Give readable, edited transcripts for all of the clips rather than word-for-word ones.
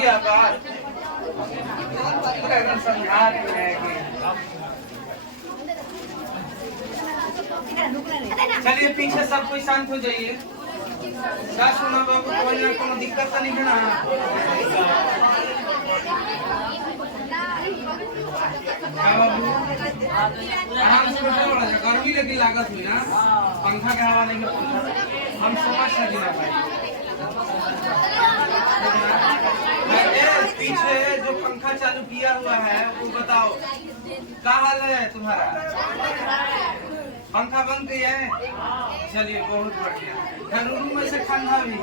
गया बात समझा रहे हैं कि चलिए पीछे सब कोई शांत हो जाइए। क्या सुना बाबू, कोई दिक्कत तो नहीं है ना? बाबू आराम से बैठो, गर्मी लगी लागत हुई ना, पंखा का हवा नहीं हम समझ सके ना भाई। पीछे जो पंखा चालू किया हुआ है वो बताओ क्या हाल है तुम्हारा? पंखा बंद किया है? चलिए बहुत बढ़िया। रूम में से ठंडा भी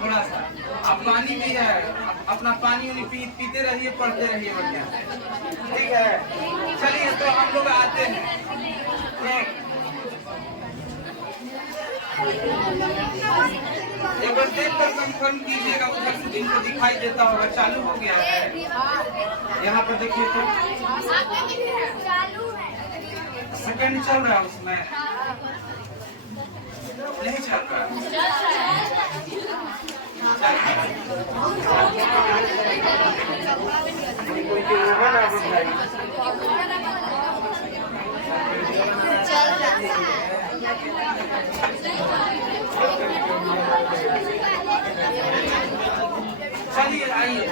थोड़ा सा, अब पानी भी है, अपना पानी उनी पीते रहिए, पढ़ते रहिए बढ़िया, ठीक है? चलिए तो हम लोग आते हैं। एक बार देख कर कंफर्म कीजिएगा, उधर से दिन को दिखाई देता होगा चालू हो गया है। यहाँ पर देखिए तो सेकंड चल रहा है, उसमें नहीं चल रहा। चलिए आइए।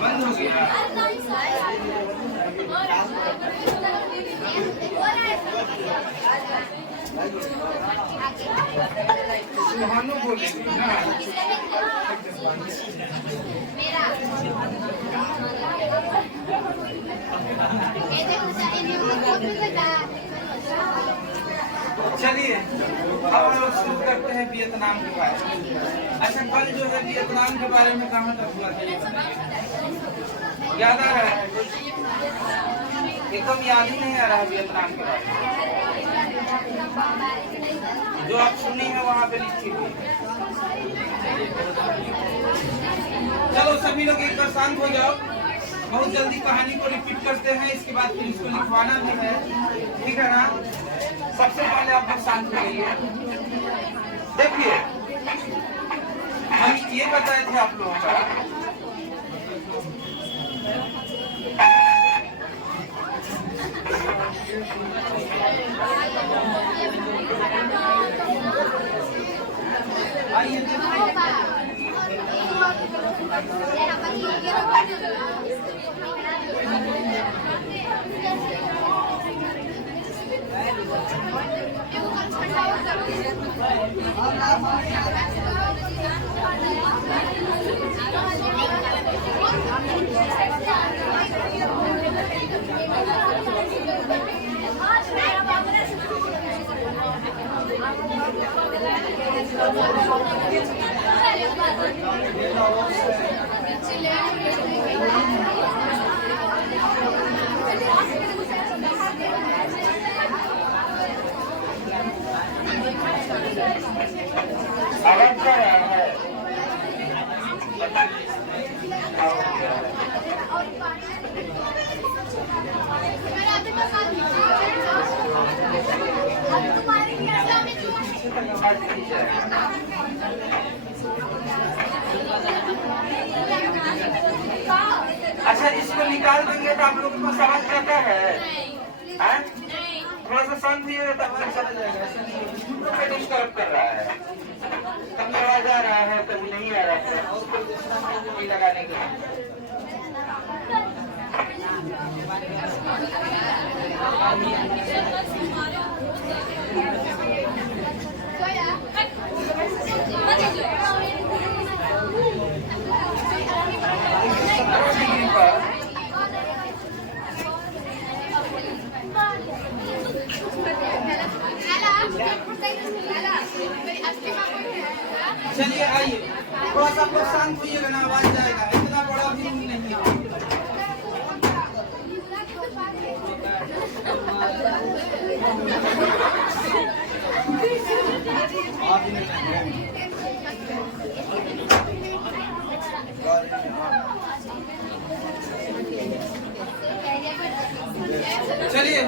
बंद हो गया। हम लोग बोलेंगे ना चलिए अब हम लोग शुरू करते हैं वियतनाम के बारे में। अच्छा कल जो है वियतनाम के बारे में कहाँ तक हुआ था याद आ रहा है? एकदम याद ही नहीं आ रहा है वियतनाम के बारे में। जो आप सुनी है वहाँ पे लिखी हुई। चलो सभी लोग एक बार शांत हो जाओ, बहुत जल्दी कहानी को रिपीट करते हैं, इसके बाद फिर इसको लिखवाना भी है, ठीक है ना? सबसे पहले आप लोग शांत हो जाइए। देखिए हम ये बताए थे आप लोगों का आइए अच्छा इसको निकाल देंगे तो आप लोगों को समझ आता है? थोड़ा सा शांत ही रहता है, चला जाएगा। डिस्टर्ब कर रहा है, कभी आवाज आ रहा है कभी नहीं आ रहा है, और लगाने के चलिए आइए, थोड़ा सा लोग शांत होइएगा ना, आवाज जाएगा, इतना बड़ा भी नहीं है। चलिए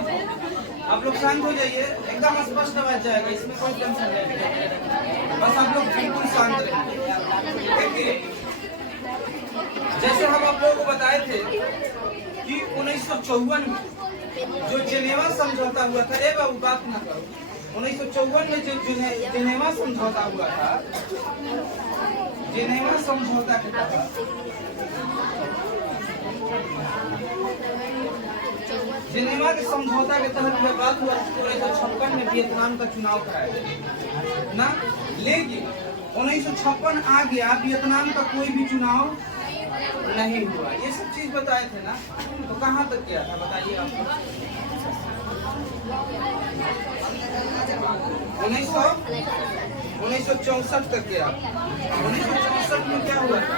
अब आप लोग शांत हो जाइए, एकदम स्पष्ट आवाज जाएगा, इसमें कोई टेंशन नहीं। बस आप लोग बिल्कुल शांत रहिए। देखिए, जैसे हम आप लोगों को बताए थे कि 1954 में जो जेनेवा समझौता हुआ था, ए बाबू बात ना करो, 1954 में जो जेनेवा समझौता हुआ था, जेनेवा समझौता के तहत जेनेवा के समझौता के तहत यह बात हुआ 1956 में वियतनाम का चुनाव कराया गया ना, लेकिन 1956 आ गया, वियतनाम का कोई भी चुनाव नहीं हुआ। ये सब चीज बताए थे ना, तो कहाँ तक गया था बताइए आप। 1964 तक गया। 1964 में क्या हुआ था?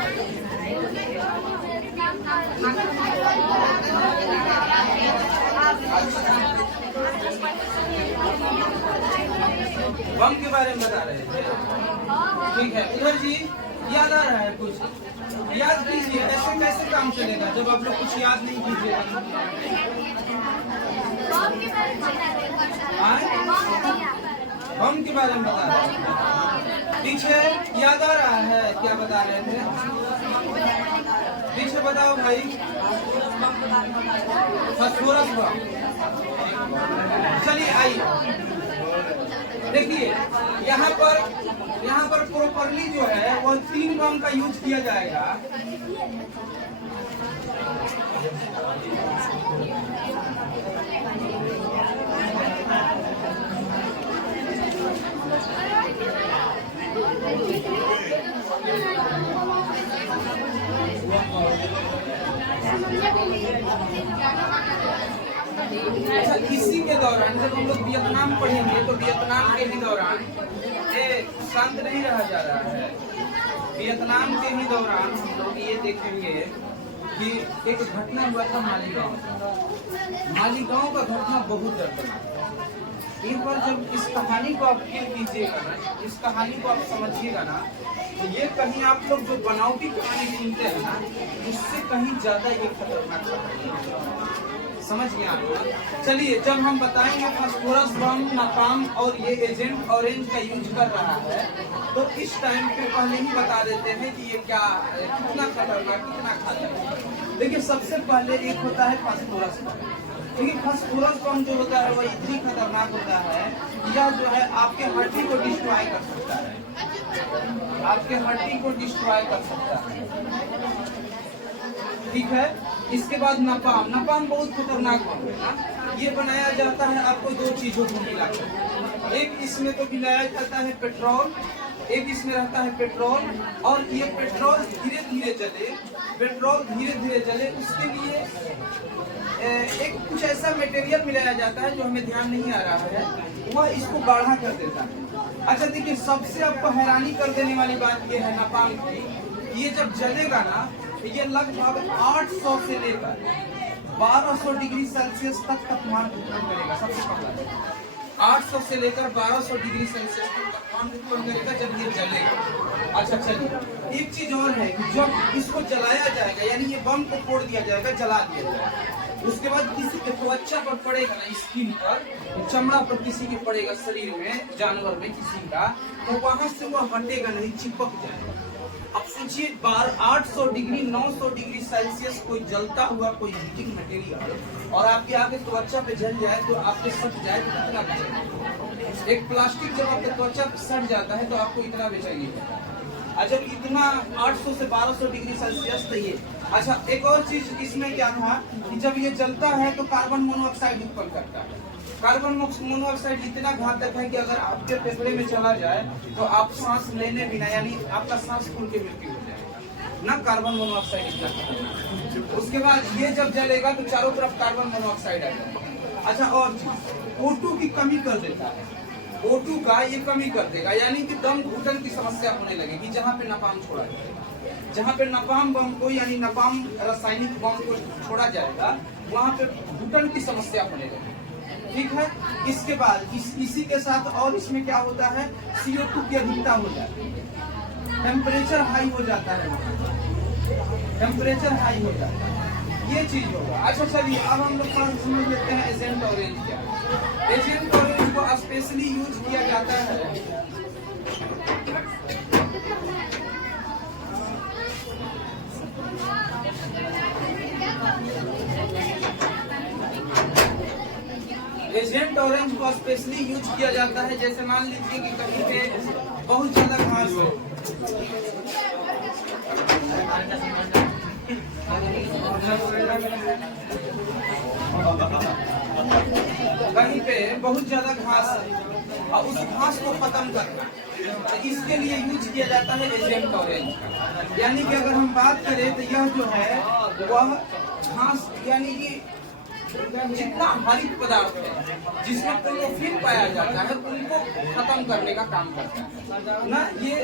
बम के बारे में बता रहे थे, ठीक है। उधर जी याद आ रहा है कुछ? याद कीजिए, ऐसे कैसे काम चलेगा जब आप लोग कुछ याद नहीं कीजिएगा? बम के बारे में बता रहे हैं, पीछे याद आ रहा है क्या बता रहे थे? पीछे बताओ भाई। फास्फोरस बम। चलिए आइए, देखिए यहाँ पर प्रॉपरली जो है वो 3 बम का यूज किया जाएगा। अच्छा, इसी के दौरान जब हम लोग वियतनाम पढ़ेंगे तो वियतनाम के ही दौरान शांत नहीं रहा जा रहा है। वियतनाम के ही दौरान हम लोग ये देखेंगे कि एक घटना हुआ था मालीगांव का। मालीगांव का घटना बहुत दर्दनाक। एक बार जब इस कहानी को आप फील कीजिएगा ना, इस कहानी को आप समझिएगा ना, तो ये कहीं आप लोग जो बनावटी कहानी सुनते हैं ना, उससे कहीं ज्यादा ये खतरनाक है। समझ गए आप? चलिए, जब हम बताएंगे फास्फोरस बम, नाकाम और ये एजेंट ऑरेंज का यूज कर रहा है, तो इस टाइम पे पहले ही बता देते हैं कि ये क्या, कितना खतरनाक, कितना घातक। देखिए, सबसे पहले एक होता है फास्फोरस बम। देखिए, फास्फोरस बम जो होता है वह इतनी खतरनाक होता है, यह जो है आपके हड्डी को डिस्ट्रॉय कर सकता है, आपके हड्डी को डिस्ट्रॉय कर सकता है, ठीक है। इसके बाद नापाम। नापाम बहुत खतरनाक बम है ना। ये बनाया जाता है आपको 2 चीजों को मिलाकर। एक इसमें तो मिलाया जाता है पेट्रोल, एक इसमें रहता है पेट्रोल, और ये पेट्रोल धीरे धीरे जले, पेट्रोल धीरे धीरे जले, उसके लिए एक कुछ ऐसा मटेरियल मिलाया जाता है जो हमें ध्यान नहीं आ रहा है, वह इसको गाढ़ा कर देता है। अच्छा देखिए, सबसे आपको हैरानी कर देने वाली बात यह है नापाम की, ये जब जलेगा ना, ये लगभग 800 से लेकर 1200 डिग्री सेल्सियस तक तापमान उत्पन्न करेगा। सबसे पहला 800 से लेकर 1200 डिग्री सेल्सियस तक तापमान उत्पन्न करेगा जब ये जलेगा। अच्छा चलिए, एक चीज और है कि जब इसको जलाया जाएगा, यानी ये बम को फोड़ दिया जाएगा, जला दिया जाएगा, उसके बाद किसी के त्वचा पर पड़ेगा ना, स्किन पर, चमड़ा पर किसी के पड़ेगा, शरीर में, जानवर में किसी का, तो वहां से वो हटेगा नहीं, चिपक जाएगा। अब सोचिए, 800 डिग्री 900 डिग्री सेल्सियस कोई जलता हुआ कोई हीटिंग मटेरियल और आपके आगे त्वचा पे जल जाए तो आपके सट जाए तो कितना बेचैनी। एक प्लास्टिक जब आपके त्वचा पे सट जाता है तो आपको इतना बेचैनी होता है। जब इतना 800 से 1200 डिग्री सेल्सियस तो ये। अच्छा, एक और चीज इसमें क्या था कि जब ये जलता है तो कार्बन मोनोऑक्साइड उत्पन्न करता है। कार्बन मोनोऑक्साइड इतना घातक है कि अगर आपके फेफड़े में चला जाए तो आप सांस लेने बिना, यानी आपका सांस फूल के मृत्यु हो जाएगा ना। कार्बन मोनोऑक्साइड इतना खतरनाक। उसके बाद ये जब जलेगा तो चारों तरफ कार्बन मोनोऑक्साइड आ जाएगा। अच्छा, और O2 की कमी कर देता है, O2 का ये कमी कर देगा, यानी कि दम घुटन की समस्या होने लगेगी जहाँ पे नापाम छोड़ा जाएगा। जहाँ पे नापाम बम को, यानी नापाम रासायनिक बम को छोड़ा जाएगा, वहाँ पे घुटन की समस्या होने लगेगी, ठीक है। इसके बाद इसी के साथ और इसमें क्या होता है, CO2 की अधिकता हो जाती है, टेम्परेचर हाई हो जाता है, टेम्परेचर हाई हो जाता है। ये चीज होगा। अच्छा चलिए अब हम लोग समझ लेते हैं एजेंट ऑरेंज क्या है। एजेंट ऑरेंज को स्पेशली यूज किया जाता है एजेंट ऑरेंज को स्पेशली यूज किया जाता है जैसे मान लीजिए कि कहीं पे बहुत ज्यादा घास हो, कहीं पे बहुत ज्यादा घास है और उस घास को खत्म करना, तो इसके लिए यूज किया जाता है एजेंट ऑरेंज। यानी कि अगर हम बात करें तो यह जो है वह घास यानी कि जितना हरित पदार्थ है जिसमें क्लोरोफिल पाया जाता है उनको खत्म करने का काम करता है ना। ये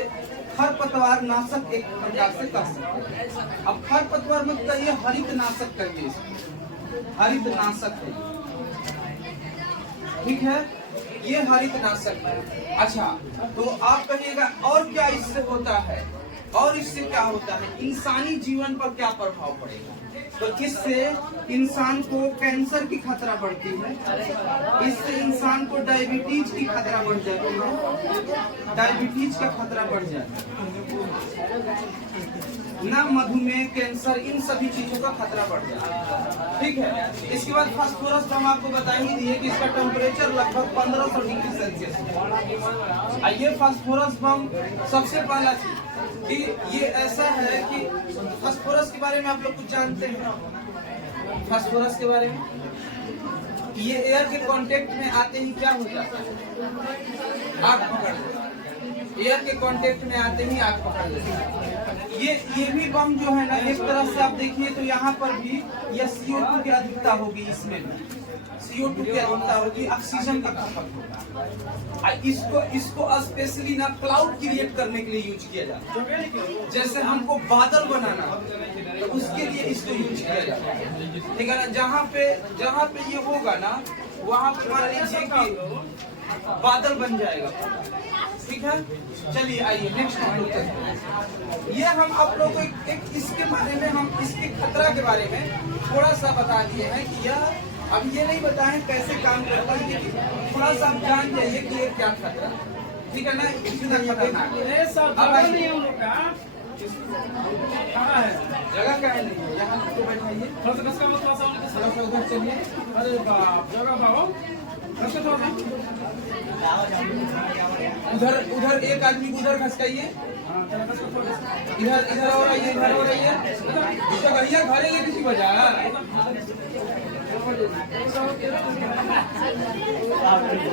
खरपतवार नाशक एक प्रकार से कर सकते हैं। अब खरपतवार मतलब ये हरित नाशक करिए, हरित नाशक है, ठीक है, ये हरित नाशक है। अच्छा तो आप कहिएगा और क्या इससे होता है, और इससे क्या होता है, इंसानी जीवन पर क्या प्रभाव पड़ेगा। तो इससे इंसान को कैंसर की खतरा बढ़ती है, इससे इंसान को डायबिटीज की खतरा बढ़ जाती है, डायबिटीज का खतरा बढ़ जाता है ना, मधुमेह, कैंसर, इन सभी चीजों का खतरा बढ़ जाता है। ठीक है। इसके बाद फास्फोरस हम आपको बता ही दिए कि इसका टेम्परेचर लगभग 1500 डिग्री सेल्सियस है। ये फास्फोरस बम सबसे पहला चीज कि ये ऐसा है कि फास्फोरस के बारे में आप लोग कुछ जानते हैं। फास्फोरस के बारे में ये एयर के कांटेक्ट में आते ही क्या हो जाता है, आग पकड़ लेता है। एयर के कांटेक्ट में आते ही आग पकड़ लेता है। ये भी बम जो है ना, एक तरह से आप देखिए तो यहाँ पर भी यह CO2 की अधिकता होगी, इसमें भी CO2 की अधिकता होगी, ऑक्सीजन का खपत होगा। इसको स्पेशली ना क्लाउड क्रिएट करने के लिए यूज किया जाता है। जैसे हमको बादल बनाना तो उसके लिए इसको यूज किया जाता है, ठीक है ना। जहाँ पे ये होगा ना वहाँ पे मान लीजिए कि बादल बन जाएगा, ठीक है। चलिए आइए नेक्स्ट हम लोग चलते हैं। ये हम आप लोगों को एक इसके बारे में, हम इसके खतरा के बारे में थोड़ा सा बता दिए हैं कि यह अब ये नहीं बताएं कैसे काम करता है, लेकिन थोड़ा सा आप जान जाइए कि ये क्या खतरा, ठीक है ना, कितना खतरनाक है। जगह क्या है नहीं, यहाँ तो बैठाइए, थोड़ा सा उधर चलिए। अरे बाप, जगह बाबा उधर एक आदमी उधर खसकाइए, इधर और आइए, इधर और आइए, भैया घरे ले किसी बाजार।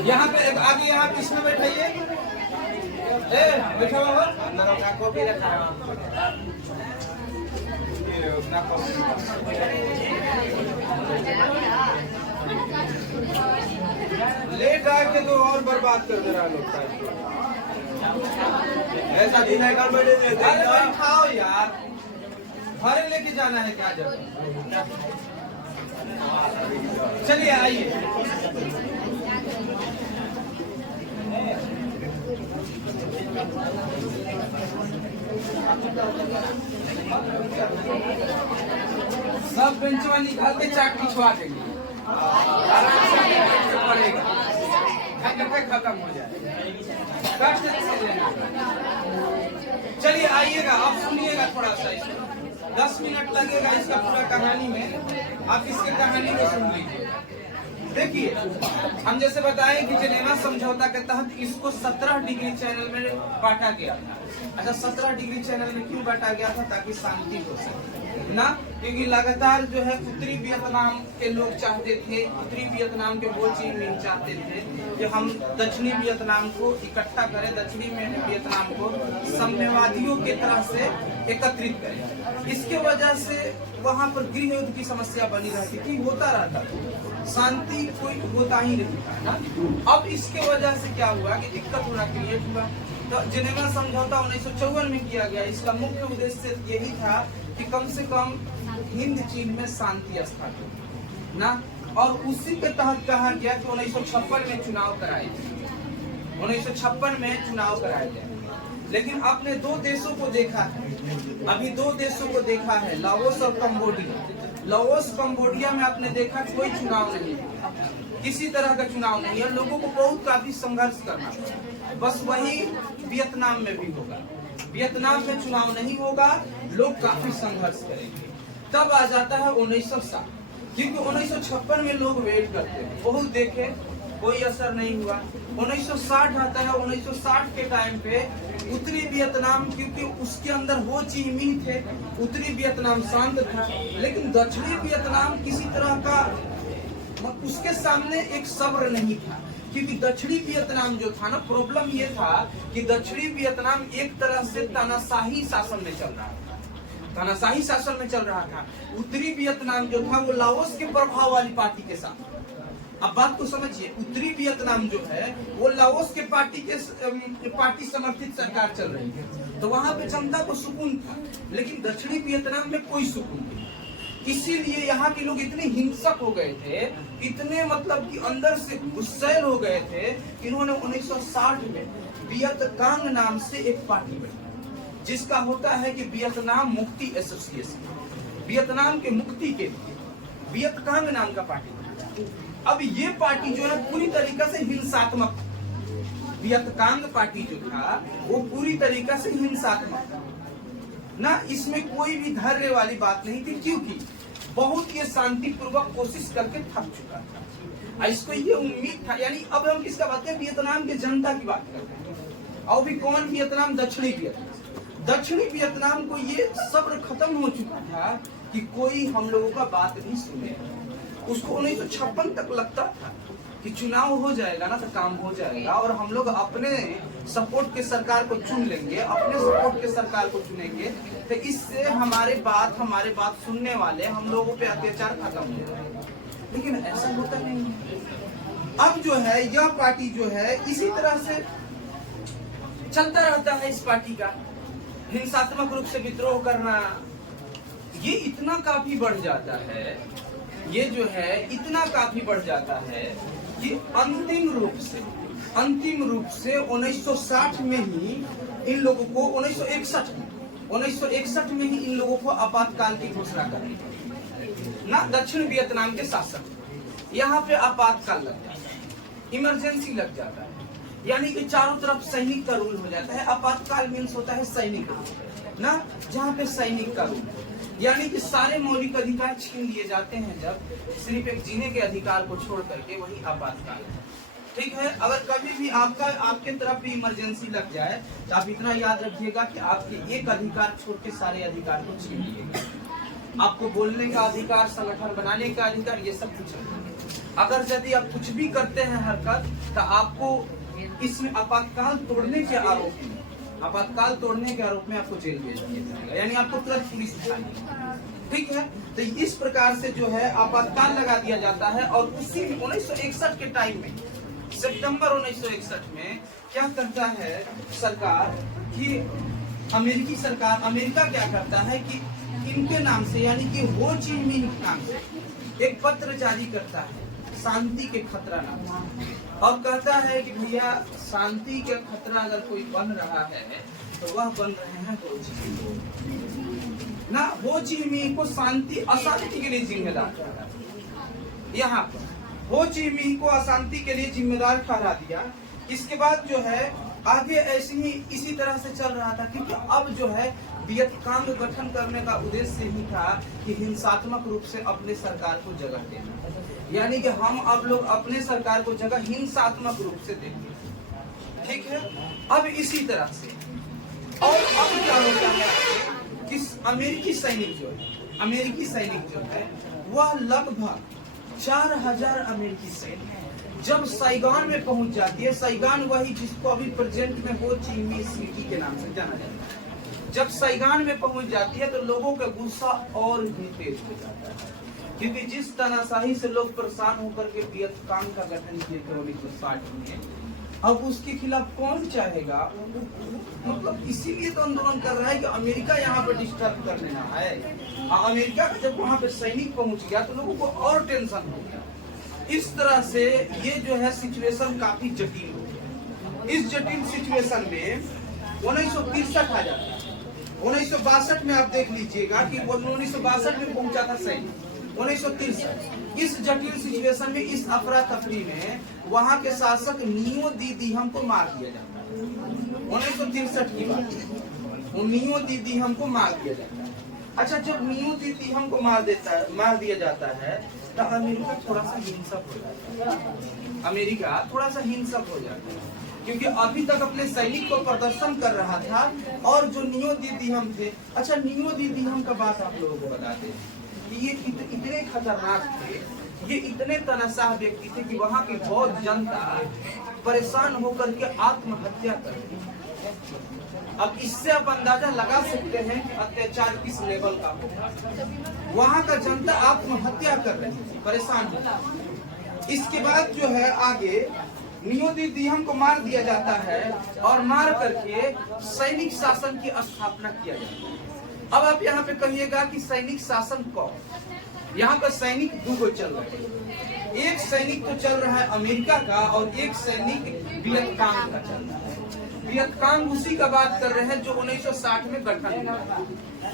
यहाँ पे आगे यहाँ किसमें बैठाइए, बैठा हुआ कॉपी रखा लेट आके तो और बर्बाद कर दे रहा लोग। ऐसा दिन है कर बैठे, अरे भाई खाओ यार, घरे लेके जाना है क्या जब। चलिए आइए, सब बेंचवा निकाल के चाट पिछवा देंगे, पड़ेगा, खत्म हो जाए। चलिए आइएगा, अब सुनिएगा थोड़ा सा, इसमें 10 मिनट लगेगा इसका पूरा कहानी में, आप इसके कहानी को सुन लीजिए। देखिए हम जैसे बताएं कि जेनेवा समझौता के तहत इसको 17 डिग्री चैनल में बांटा गया था। अच्छा 17 डिग्री चैनल में क्यों बांटा गया था, ताकि शांति हो सके ना, क्योंकि लगातार जो है उत्तरी वियतनाम के लोग चाहते थे, उत्तरी वियतनाम के वो चीन मिंग चाहते थे कि हम दक्षिणी वियतनाम को इकट्ठा करें, दक्षिणी वियतनाम को साम्यवादियों की तरह से एकत्रित करें। इसके वजह से वहाँ पर गृह युद्ध की समस्या बनी रहती थी, होता रहता था, शांति कोई होता ही नहीं था ना। अब इसके वजह से क्या हुआ कि दिक्कत होना क्रिएट हुआ। तो जेनेवा समझौता 1954 में किया गया। इसका मुख्य उद्देश्य यही था कि कम से कम हिंद चीन में शांति स्थापित हो ना, और उसी के तहत कहा गया कि 1956 में चुनाव कराए थे, 1956 में चुनाव कराए गए। लेकिन आपने दो देशों को देखा है, अभी दो देशों को देखा है, लाओस और कंबोडिया। लाओस कंबोडिया में आपने देखा कोई चुनाव नहीं है, किसी तरह का चुनाव नहीं है, लोगों को बहुत काफी संघर्ष करना है। बस वही वियतनाम में भी होगा। वियतनाम में चुनाव नहीं होगा, लोग काफी संघर्ष करेंगे। तब आ जाता है 1960, क्योंकि 1956 में लोग वेट करते हैं, बहुत देखे, कोई असर नहीं हुआ। 1960 आता है, 1960 के टाइम पे उत्तरी वियतनाम, क्योंकि उसके अंदर हो ची मिन्ह थे, उत्तरी वियतनाम शांत था, लेकिन दक्षिणी वियतनाम किसी तरह का उसके सामने एक सब्र नहीं था, क्योंकि दक्षिणी वियतनाम जो था ना, प्रॉब्लम ये था कि दक्षिणी वियतनाम एक तरह से तानाशाही शासन में चल रहा था, तानाशाही शासन में चल रहा था। उत्तरी वियतनाम जो था वो लाओस के प्रभाव वाली पार्टी के साथ। अब बात को समझिए, उत्तरी वियतनाम जो है वो लाओस के पार्टी समर्थित सरकार चल रही है, तो वहां पे जनता को सुकून था, लेकिन दक्षिणी वियतनाम में कोई सुकून नहीं। इसीलिए यहाँ के लोग इतने हिंसक हो गए थे, इतने मतलब कि अंदर से गुस्सैल हो गए थे कि इन्होंने 1960 में वियतकांग नाम से एक पार्टी बनाई, जिसका होता है कि वियतनाम मुक्ति एसोसिएशन, वियतनाम के मुक्ति के लिए वियतकांग नाम का पार्टी बना। अब ये पार्टी जो है पूरी तरीके से हिंसात्मक, वियतकांग पार्टी जो था वो पूरी तरीके से हिंसात्मक था ना, इसमें कोई भी धैर्य वाली बात नहीं थी, क्योंकि बहुत ये शांतिपूर्वक कोशिश करके थक चुका था। इसको ये उम्मीद था, यानी अब हम किसका बात करें, वियतनाम के जनता की बात करते हैं। और भी कौन वियतनाम, दक्षिणी वियतनाम। दक्षिणी वियतनाम को ये सब्र खत्म हो चुका था कि कोई हम लोगों का बात नहीं सुने। उसको 1956 तक लगता था कि चुनाव हो जाएगा ना तो काम हो जाएगा, और हम लोग अपने सपोर्ट के सरकार को चुन लेंगे, अपने सपोर्ट के सरकार को चुनेंगे, तो इससे हमारे बात सुनने वाले हम लोगों पे अत्याचार खत्म हो जाएगा। लेकिन ऐसा होता नहीं है। अब जो है यह पार्टी जो है इसी तरह से चलता रहता है। इस पार्टी का हिंसात्मक रूप से विद्रोह करना, ये इतना काफी बढ़ जाता है, ये जो है इतना काफी बढ़ जाता है कि अंतिम रूप से 1960 में ही इन लोगों को 1961 में ही इन लोगों को आपातकाल की घोषणा करनी पड़ी ना। दक्षिण वियतनाम के शासक यहाँ पे आपातकाल लग जाता है, इमरजेंसी लग जाता है, यानी कि चारों तरफ सैनिक का रूल हो जाता है। आपातकाल मीन्स होता है सैनिक ना, जहाँ पे सैनिक का रूल, यानी कि सारे मौलिक अधिकार छीन लिए जाते हैं, जब सिर्फ एक जीने के अधिकार को छोड़ करके, वही आपातकाल है। ठीक है, अगर कभी भी आपके तरफ भी इमरजेंसी लग जाए तो आप इतना याद रखिएगा कि आपके एक अधिकार छोड़ के सारे अधिकार को छीन लिएगा। आपको बोलने का अधिकार, संगठन बनाने का अधिकार, ये सब कुछ है। अगर यदि आप कुछ भी करते हैं हरकत, तो आपको इसमें आपातकाल तोड़ने के आरोप में, आपातकाल तोड़ने के आरोप में आपको जेल भेज दिया जाएगा, यानी आपको तुरंत पुलिस उठाएगी। ठीक है, तो इस प्रकार से जो है आपातकाल लगा दिया जाता है। और उसी 1961 के टाइम में, सितंबर 1961 में क्या करता है सरकार कि अमेरिका क्या करता है कि इनके नाम से, यानी कि हो ची मिन्ह के नाम से एक पत्र जारी करता है, शांति के खतरा नाम, और कहता है कि भैया शांति के खतरा अगर कोई बन रहा है तो वह बन रहे हैं हो ची मिन्ह ना। हो ची मिन्ह को अशांति के लिए जिम्मेदार ठहरा, यहाँ पर हो ची मिन्ह को अशांति के लिए जिम्मेदार ठहरा दिया। इसके बाद जो है आगे ऐसे ही इसी तरह से चल रहा था, क्योंकि अब जो है वियतकांग गठन करने का उद्देश्य ही था कि हिंसात्मक रूप से अपने सरकार को जगह देना, यानी कि हम अब लोग अपने सरकार को जगह हिंसात्मक रूप से देंगे। ठीक है, अब इसी तरह से, और अब क्या होता है कि अमेरिकी सैनिक जो है वह लगभग 4000 अमेरिकी सैनिक जब साइगॉन में पहुंच जाती है, साइगॉन वही जिसको अभी प्रेजेंट में हो ची मिन्ह सिटी के नाम से जाना जाता है, जब साइगॉन में पहुंच जाती है तो लोगों का गुस्सा और भी तेज हो जाता है, क्योंकि जिस तानाशाही से लोग परेशान होकर के वियतकांग का गठन किए थे 1960 में, अब उसके खिलाफ कौन चाहेगा, मतलब इसीलिए तो आंदोलन कर रहा है कि अमेरिका यहाँ पर डिस्टर्ब कर लेना है। अमेरिका जब वहाँ पे सैनिक पहुंच गया तो लोगों को और टेंशन हो गया। इस तरह से ये जो है सिचुएशन काफी जटिल हो गया। इस जटिल सिचुएशन में 1963 आ जाता है। 1962 में आप देख लीजिएगा कि 1962 में पहुंचा था सैनिक, 1963। इस जटिल सिचुएशन में, इस अफरा तफरी में वहां के शासक नियो दीदीहम को मार दिया जाता है। 1963 की बात है, नियो दीदीहम को मार दिया जाता है। अच्छा, जब नियो दीदीहम को मार दिया जाता है तो अमेरिका थोड़ा सा हिंसक हो जाता है। अमेरिका थोड़ा सा हिंसक हो जाता है, क्योंकि अभी तक अपने सैनिक को प्रदर्शन कर रहा था और जो नियो दीदीहम थे। अच्छा, नियो दीदीहम का बात आप लोगों को बताते हैं कि ये इतने खतरनाक थे, ये इतने तनाशाह व्यक्ति थे कि वहाँ की बहुत जनता परेशान होकर के आत्महत्या कर दी। अब इससे आप अंदाजा लगा सकते हैं कि अत्याचार किस लेवल का होगा। वहाँ का जनता आत्महत्या कर रही थी, परेशान हो। इसके बाद जो है आगे नियो दीदीहम को मार दिया जाता है और मार करके सैनिक शासन की स्थापना किया जाता है। अब आप यहाँ पे कहिएगा कि सैनिक शासन कौन? यहाँ पर सैनिक दो को चल रहे हैं। एक सैनिक तो चल रहा है अमेरिका का और एक सैनिक वियतकांग का चल रहा है। वियतकांग उसी का बात कर रहे हैं जो 1960 में गठन हुआ।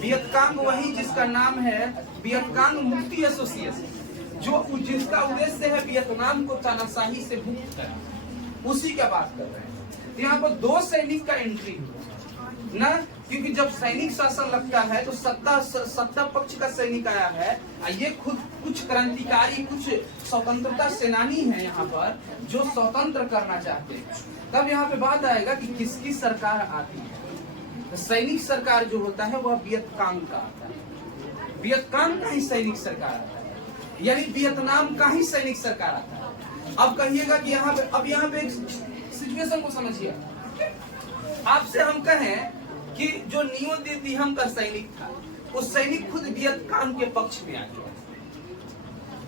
वियतकांग वही जिसका नाम है वियतकांग मुक्ति एसोसिएशन, जो जिसका उद्देश्य है वियतनाम को तानाशाही से मुक्त करना, उसी का बात कर रहे हैं। यहाँ पर दो सैनिक का एंट्री हुआ ना, क्योंकि जब सैनिक शासन लगता है तो सत्ता पक्ष का सैनिक आया है। ये खुद कुछ क्रांतिकारी, कुछ स्वतंत्रता सेनानी हैं यहाँ पर जो स्वतंत्र करना चाहते हैं। तब यहाँ पे बात आएगा कि किसकी सरकार आती है। तो सैनिक सरकार जो होता है वह वियतकांग का आता है। वियतकांग का ही सैनिक सरकार आता है, यानी वियतनाम का ही सैनिक सरकार आता है। अब कहिएगा कि यहाँ पे एक सिचुएशन को समझिए। आपसे हम कहें कि जो नियो दीदीहम का सैनिक था, वो सैनिक खुद वियतकांग के पक्ष में आ गया।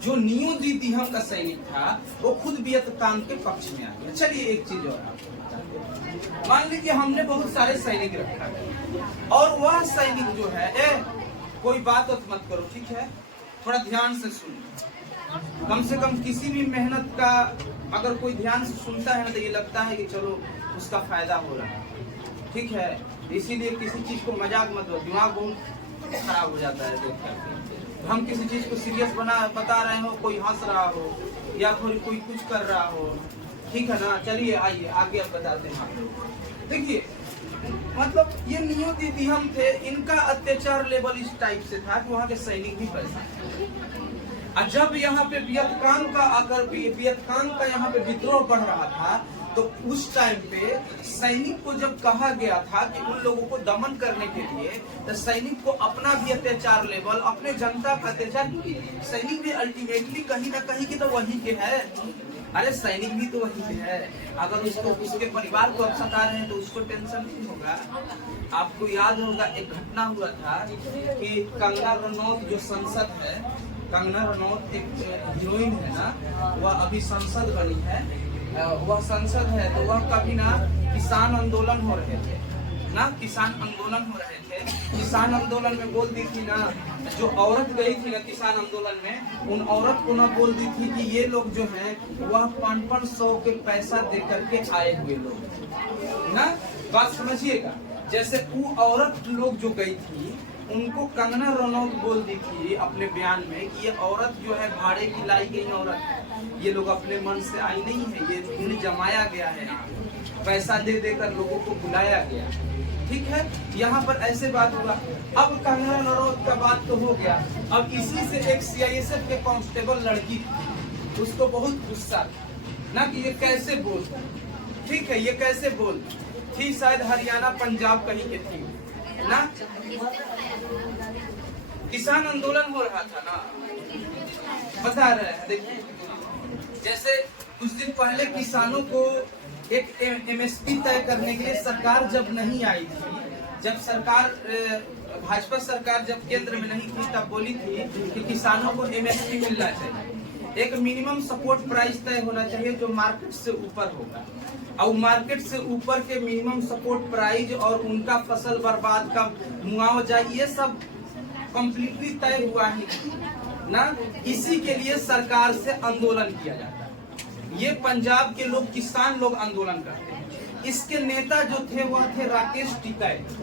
जो नियो दीदीहम का सैनिक था वो खुद वियतकांग के पक्ष में आ गया। चलिए एक चीज और आपको बताते हैं। मान लीजिए हमने बहुत सारे सैनिक रखा है और वह सैनिक जो है, कोई बात मत करो, ठीक है, थोड़ा ध्यान से सुनो। कम से कम किसी भी मेहनत का अगर कोई ध्यान से सुनता है ना तो ये लगता है कि चलो उसका फायदा हो रहा है, ठीक है। इसीलिए किसी चीज को मजाक मत लो, दिमाग बहुत खराब हो जाता है देख करके। हम किसी चीज को सीरियस बता रहे हो, कोई हंस रहा हो या कोई कुछ कर रहा हो, ठीक है ना। चलिए आइए आगे अब बताते हैं आप लोग। देखिए, मतलब ये नियो दीदीहम थे, इनका अत्याचार लेवल इस टाइप से था कि वहाँ के सैनिक भी परेशान। जब यहाँ पे वियतकांग का यहाँ पे विद्रोह बढ़ रहा था तो उस टाइम पे सैनिक को जब कहा गया था कि उन लोगों को दमन करने के लिए, तो सैनिक को अपना भी अत्याचार लेवल, अपने जनता का अत्याचार, सैनिक भी अल्टीमेटली कहीं ना कहीं की तो वही के है। अरे सैनिक भी तो वही के है। अगर उसके परिवार को आप सता रहे हैं तो उसको टेंशन नहीं होगा। आपको याद होगा एक घटना हुआ था कि कंगना रनौत जो संसद है, कंगना रनौत एक हीरोइन है ना, वह अभी संसद बनी है, वह संसद है, तो वह कभी ना किसान आंदोलन हो रहे थे ना, किसान आंदोलन हो रहे थे। किसान आंदोलन में बोल दी थी ना, जो औरत गई थी ना किसान आंदोलन में, उन औरत को ना बोल दी थी कि ये लोग जो हैं वह 500 के पैसा दे करके आए हुए लोग ना। बात समझिएगा, जैसे वो औरत लोग जो गई थी उनको कंगना रनौत बोल दी थी अपने बयान में कि ये औरत जो है भाड़े की लाई गई औरत है, ये लोग अपने मन से आई नहीं है, ये भीड़ जमाया गया है, पैसा दे देकर लोगों को बुलाया गया, ठीक है। यहाँ पर ऐसे बात हुआ। अब कंगना रनौत का बात तो हो गया। अब इसी से एक CISF के कांस्टेबल लड़की थी, उसको बहुत गुस्सा ना कि ये कैसे बोल, ठीक है, ये कैसे बोल थी, शायद हरियाणा पंजाब कहीं के थी ना। किसान आंदोलन हो रहा था ना, बता रहे हैं। देखिए, जैसे कुछ दिन पहले किसानों को एक MSP तय करने के लिए सरकार जब नहीं आई थी, जब सरकार भाजपा सरकार जब केंद्र में नहीं थी, तब बोली थी कि किसानों को MSP मिलना चाहिए, एक मिनिमम सपोर्ट प्राइस तय होना चाहिए जो मार्केट से ऊपर होगा, और मार्केट से ऊपर के मिनिमम सपोर्ट प्राइस और उनका फसल बर्बाद का मुआवजा, ये सब कंप्लीटली तय हुआ ही ना। इसी के लिए सरकार से आंदोलन किया जाता है। ये पंजाब के लोग, किसान लोग आंदोलन करते हैं। इसके नेता जो थे वह थे राकेश टिकैत,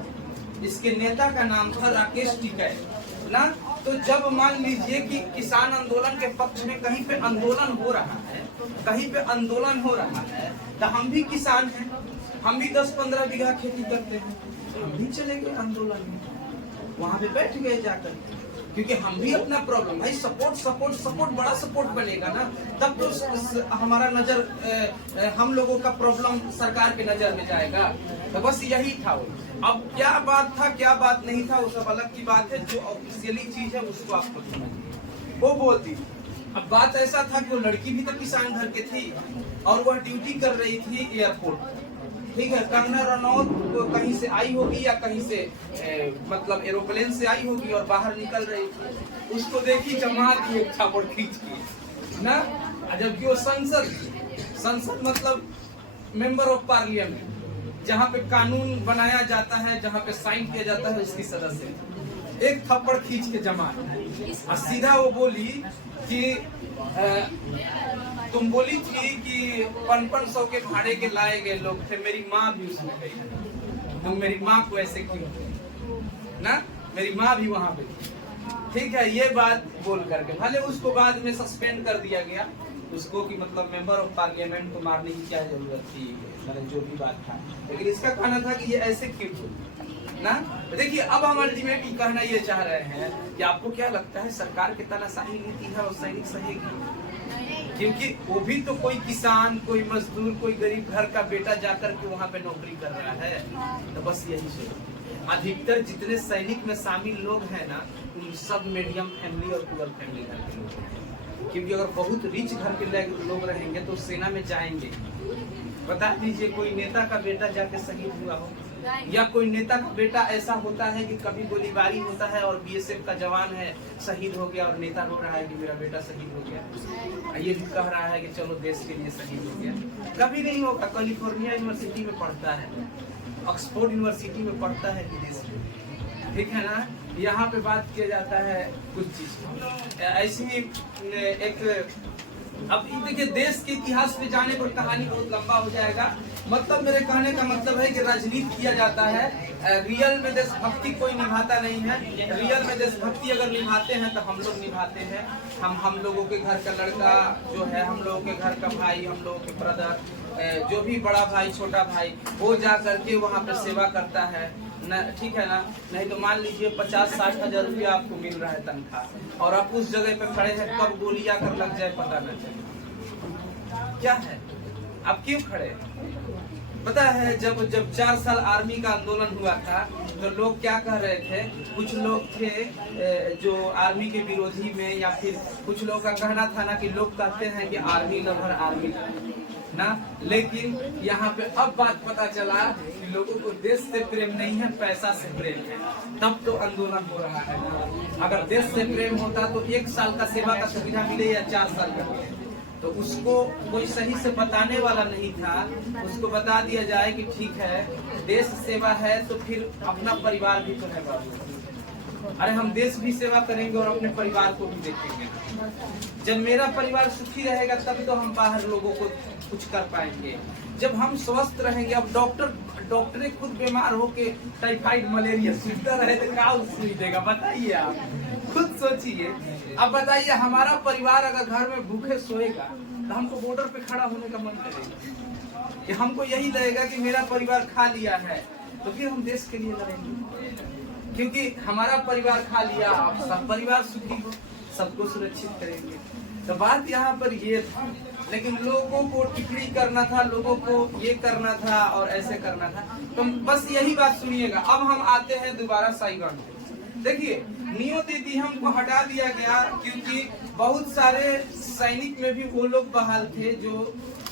इसके नेता का नाम था राकेश टिकैत ना। तो जब मान लीजिए कि किसान आंदोलन के पक्ष में कहीं पे आंदोलन हो रहा है, कहीं पे आंदोलन हो रहा है, तो हम भी किसान हैं, हम भी 10-15 बीघा खेती करते हैं, हम भी चले गए आंदोलन में, वहां पे बैठ गए जाकर, क्योंकि हम भी अपना प्रॉब्लम भाई सपोर्ट बड़ा सपोर्ट बनेगा ना, तब तो हमारा नजर हम लोगों का प्रॉब्लम सरकार के नजर में जाएगा। तो बस यही था वो। अब क्या बात था क्या बात नहीं था वो सब अलग की बात है, जो ऑफिशियली चीज है उसको आपको समझिए। वो बोलती, अब बात ऐसा था कि वो लड़की भी तो किसान घर के थी और वह ड्यूटी कर रही थी एयरपोर्ट, ठीक है। कंगना रनौत कहीं से आई होगी या कहीं से मतलब एरोप्लेन से आई होगी और बाहर निकल रही थी, उसको देखी जमात एक छापड़ खींच की ना, जबकि वो संसद मतलब मेंबर ऑफ पार्लियामेंट, जहाँ पे कानून बनाया जाता है, जहाँ पे साइन किया जाता है, उसकी सदस्य एक थप्पड़ खींच के जमा और सीधा वो बोली कि तुम बोली थी कि 500 के भाड़े के लाए गए लोग थे, मेरी माँ भी उसमें गई, तुम मेरी माँ को ऐसे क्यों ना, मेरी माँ भी वहां पे, ठीक है। ये बात बोल करके भले उसको बाद में सस्पेंड कर दिया गया उसको, कि मतलब मेंबर ऑफ पार्लियामेंट को मारने की क्या जरूरत थी, मतलब जो भी बात था, लेकिन इसका कहना था कि ये ऐसे क्यों ना। देखिए अब हम अल्टीमेटली कहना ये चाह रहे हैं कि आपको क्या लगता है सरकार की तानाशाही नीति है और सैनिक सहेगी, क्योंकि वो भी तो कोई किसान, कोई मजदूर, कोई गरीब घर का बेटा जाकर के वहाँ पे नौकरी कर रहा है। तो बस यही सोच, अधिकतर जितने सैनिक में शामिल लोग हैं ना, उन सब मीडियम फैमिली और पुअर फैमिली घर के लोग हैं, क्योंकि अगर बहुत रिच घर के लोग रहेंगे तो सेना में जाएंगे। बता दीजिए कोई नेता का बेटा जाके शहीद हुआ हो, या कोई नेता का बेटा ऐसा होता है कि कभी गोलीबारी होता है और बीएसएफ का जवान है शहीद हो गया और नेता रो रहा है कि मेरा बेटा शहीद हो गया, ये भी कह रहा है कि चलो देश के लिए शहीद हो गया, कभी नहीं होगा। कैलिफोर्निया यूनिवर्सिटी में पढ़ता है, ऑक्सफोर्ड यूनिवर्सिटी में पढ़ता है विदेश में, ठीक है ना। यहाँ पे बात किया जाता है कुछ चीज ऐसी एक, अब देखिए देश के इतिहास में जाने पर कहानी बहुत लंबा हो जाएगा। मतलब मेरे कहने का मतलब है कि राजनीति किया जाता है, रियल में देशभक्ति कोई निभाता नहीं है। रियल में देशभक्ति अगर निभाते हैं तो हम लोग निभाते हैं। हम लोगों के घर का लड़का जो है, हम लोगों के घर का भाई, हम लोगों के ब्रदर, जो भी बड़ा भाई छोटा भाई, वो जा करके वहाँ पे सेवा करता है न, ठीक है ना। नहीं तो मान लीजिए 50-60 हजार रुपया आपको मिल रहा है तनख्वाह, और आप उस जगह पे खड़े हैं, कब गोली आकर लग जाए पता न चले। क्या है आप क्यों खड़े? पता है जब 4 साल आर्मी का आंदोलन हुआ था तो लोग क्या कह रहे थे, कुछ लोग थे जो आर्मी के विरोधी में, या फिर कुछ लोगों का कहना था ना कि लोग कहते हैं कि आर्मी लवर आर्मी लवर ना, लेकिन यहाँ पे अब बात पता चला कि लोगों को देश से प्रेम नहीं है, पैसा से प्रेम है, तब तो आंदोलन हो रहा है ना। अगर देश से प्रेम होता तो 1 साल का सेवा का सुविधा मिले या 4 साल का मिले, तो उसको कोई सही से बताने वाला नहीं था। उसको बता दिया जाए कि ठीक है देश सेवा है तो फिर अपना परिवार भी तो है बाबू, अरे हम देश भी सेवा करेंगे और अपने परिवार को भी देखेंगे। जब मेरा परिवार सुखी रहेगा तब तो हम बाहर लोगों को कुछ कर पाएंगे। जब हम स्वस्थ रहेंगे, अब डॉक्टर खुद बीमार होके टाइफाइड मलेरिया सुनता रहे तो क्या सुई देगा बताइए, आप खुद सोचिए। अब बताइए हमारा परिवार अगर घर में भूखे सोएगा तो हमको बॉर्डर पे खड़ा होने का मन करेगा कि हमको यही लगेगा कि मेरा परिवार खा लिया है, तो फिर हम देश के लिए लड़ेंगे, क्योंकि हमारा परिवार खा लिया, आप सब परिवार सुखी हो, सबको सुरक्षित करेंगे। तो बात यहाँ पर ये था, लेकिन लोगों को टिप्पणी करना था, लोगों को ये करना था और ऐसे करना था। तो बस यही बात सुनिएगा। अब हम आते हैं दोबारा साइगन पे। देखिए नियो दीदी हमको हटा दिया गया क्योंकि बहुत सारे सैनिक में भी वो लोग बहाल थे जो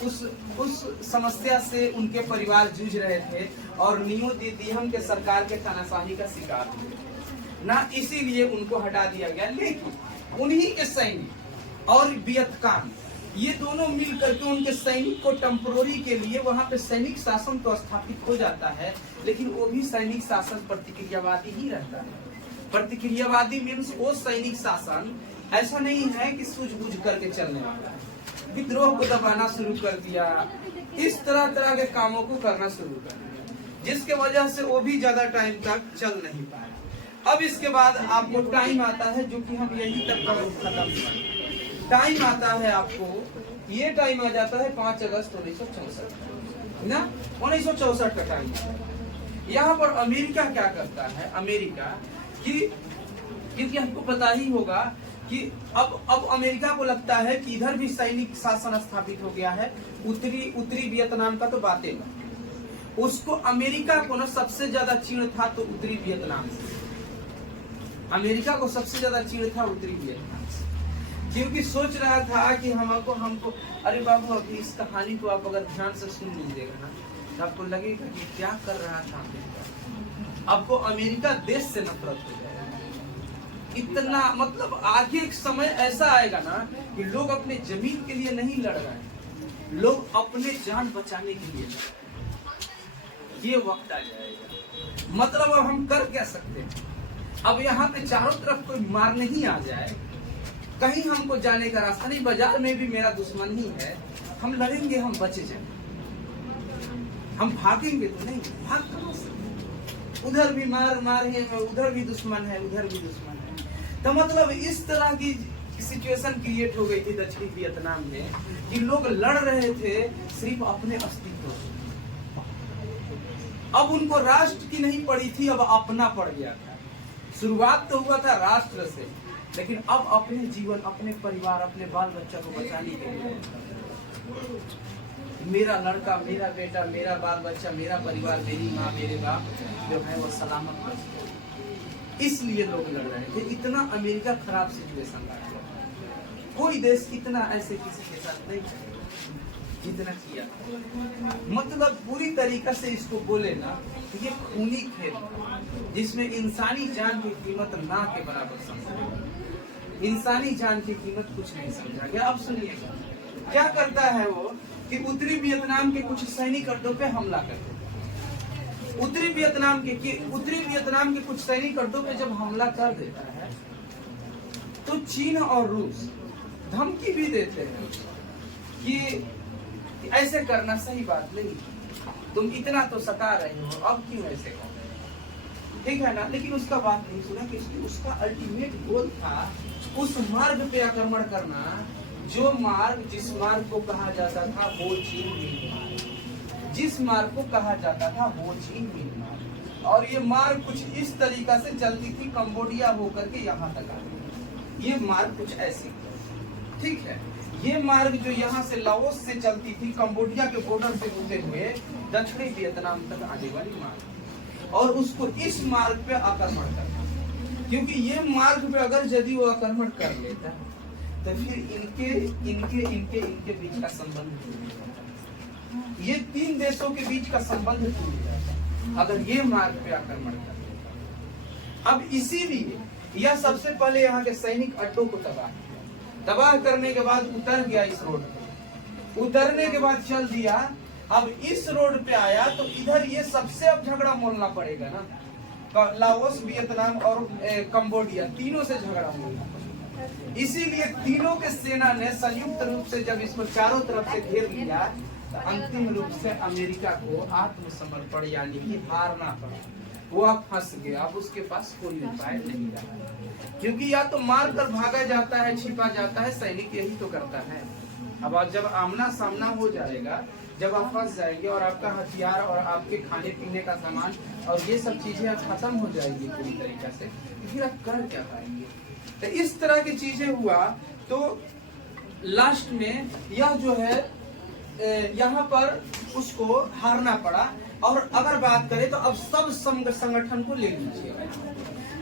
उस समस्या से उनके परिवार जूझ रहे थे, और नियो दीदी हम के सरकार के तानाशाही का शिकार हुए ना, इसीलिए उनको हटा दिया गया। लेकिन उन्हीं के सैनिक और बियतकान, ये दोनों मिल करके उनके सैनिक को टेम्पोररी के लिए वहां पे सैनिक शासन तो स्थापित हो जाता है, लेकिन वो भी सैनिक शासन प्रतिक्रियावादी ही रहता है। प्रतिक्रियावादी मीन्स वो सैनिक शासन ऐसा नहीं है कि सूझबूझ करके चलने वाला है। विद्रोह को दबाना शुरू कर दिया, इस तरह के कामों को करना शुरू कर दिया, जिसके वजह से वो भी ज्यादा टाइम तक चल नहीं पाया। अब इसके बाद आपको टाइम आता है जो कि हम यही तक खत्म करें। टाइम आता है आपको, ये टाइम आ जाता है 5 अगस्त 1964 ना, 1964 का टाइम। यहाँ पर अमेरिका क्या करता है, अमेरिका की, क्योंकि हमको पता ही होगा कि अब अमेरिका को लगता है कि इधर भी सैनिक शासन स्थापित हो गया है, उत्तरी वियतनाम का तो बातें नहीं। उसको अमेरिका को ना सबसे ज्यादा चिढ़ था तो उत्तरी वियतनाम से, अमेरिका को सबसे ज्यादा चिढ़ था उत्तरी वियतनाम से, क्योंकि सोच रहा था कि हमको अरे बाबू अभी इस कहानी को आप अगर ध्यान से सुन लीजिएगा ना तो आपको लगेगा कि क्या कर रहा था अमेरिका। आपको अमेरिका देश से नफरत हो जाएगा इतना, मतलब आगे एक समय ऐसा आएगा ना कि लोग अपने जमीन के लिए नहीं लड़ रहे हैं, लोग अपने जान बचाने के लिए लड़ रहे हैं। ये वक्त आ जाएगा। मतलब अब हम कर क्या सकते हैं, अब यहाँ पे चारों तरफ कोई मार नहीं आ जाए, कहीं हमको जाने का रास्ता नहीं, बाजार में भी मेरा दुश्मन ही है, हम लड़ेंगे, हम बचे जाएंगे, हम भागेंगे तो नहीं, भाग कहाँ से, उधर भी मार है, उधर भी दुश्मन है, उधर भी दुश्मन है। तो मतलब इस तरह की सिचुएशन क्रिएट हो गई थी दक्षिणी वियतनाम में कि लोग लड़ रहे थे सिर्फ अपने अस्तित्व से। अब उनको राष्ट्र की नहीं पड़ी थी, अब अपना पड़ गया था। शुरुआत तो हुआ था राष्ट्र से, लेकिन अब अपने जीवन, अपने परिवार, अपने बाल बच्चा को बचाने के लिए मेरा लड़का, मेरा बेटा, मेरा बाल बच्चा, मेरा परिवार, मेरी माँ, मेरे बाप जो है वो सलामत रहे, इसलिए लोग लड़ रहे थे। इतना अमेरिका खराब सिचुएशन रहा, कोई देश इतना ऐसे किसी के साथ नहीं जितना किया। मतलब पूरी तरीका से इसको बोले ना तो ये खूनी खेल जिसमें इंसानी जान की कीमत ना के बराबर समझा, इंसानी जान की कीमत कुछ नहीं समझा गया। अब सुनिएगा क्या करता है वो कि उत्तरी वियतनाम के कुछ सैनिक अड्डों पे हमला करते हैं। उत्तरी वियतनाम के कुछ सैनिक अड्डों पे जब हमला कर देता है तो चीन और रूस धमकी भी देते हैं कि ऐसे करना सही बात नहीं, तुम इतना तो सता रहे हो, अब क्यों ऐसे कर, ठीक है ना। लेकिन उसका बात नहीं सुना कि उसका अल्टीमेट गोल था उस मार्ग पे आक्रमण करना, जो मार्ग, जिस मार्ग को कहा जाता था हो ची मिन्ह मार्ग, जिस मार्ग को कहा जाता था हो ची मिन्ह मार्ग। और ये मार्ग कुछ इस तरीका से चलती थी, कंबोडिया होकर के यहाँ तक आ गई। ये मार्ग कुछ ऐसी, ठीक है। ये मार्ग जो यहाँ से लाओस से चलती थी, कंबोडिया के बॉर्डर से होते हुए दक्षिणी वियतनाम तक आने वाली मार्ग, और उसको इस मार्ग पे आक्रमण करना, क्योंकि ये मार्ग पे अगर यदि वो आक्रमण कर लेता तो फिर इनके बीच का संबंध टूट जाता, ये तीन देशों के बीच का संबंध टूट जाता अगर ये मार्ग पे आक्रमण कर लेता। अब इसीलिए यह सबसे पहले यहाँ के सैनिक अड्डों को तबाह करने के बाद उतर गया इस रोड पे, उतरने के बाद चल दिया। अब इस रोड पे आया तो इधर ये सबसे अब झगड़ा मोलना पड़ेगा ना, लाओस, वियतनाम और कंबोडिया, तीनों से झगड़ा मोलना पड़ेगा। इसीलिए तीनों के सेना ने संयुक्त रूप से जब इसको चारों तरफ से घेर लिया तो अंतिम रूप से अमेरिका को आत्मसमर्पण यानी कि हारना पड़ा। वो अब फंस गया, अब उसके पास कोई उपाय नहीं रहा, क्योंकि या तो मार कर भागा जाता है, छिपा जाता है, सैनिक यही तो करता है। अब जब आमना सामना हो जाएगा, जब आप फंस जाएंगे और आपका हथियार और आपके खाने पीने का सामान और ये सब चीजें खत्म हो जाएगी पूरी तरीके से, तो फिर आप कर क्या पाएंगे। तो इस तरह की चीजें हुआ तो लास्ट में यह जो है यहाँ पर उसको हारना पड़ा। और अगर बात करें तो अब सब संगठन को ले लीजिएगा,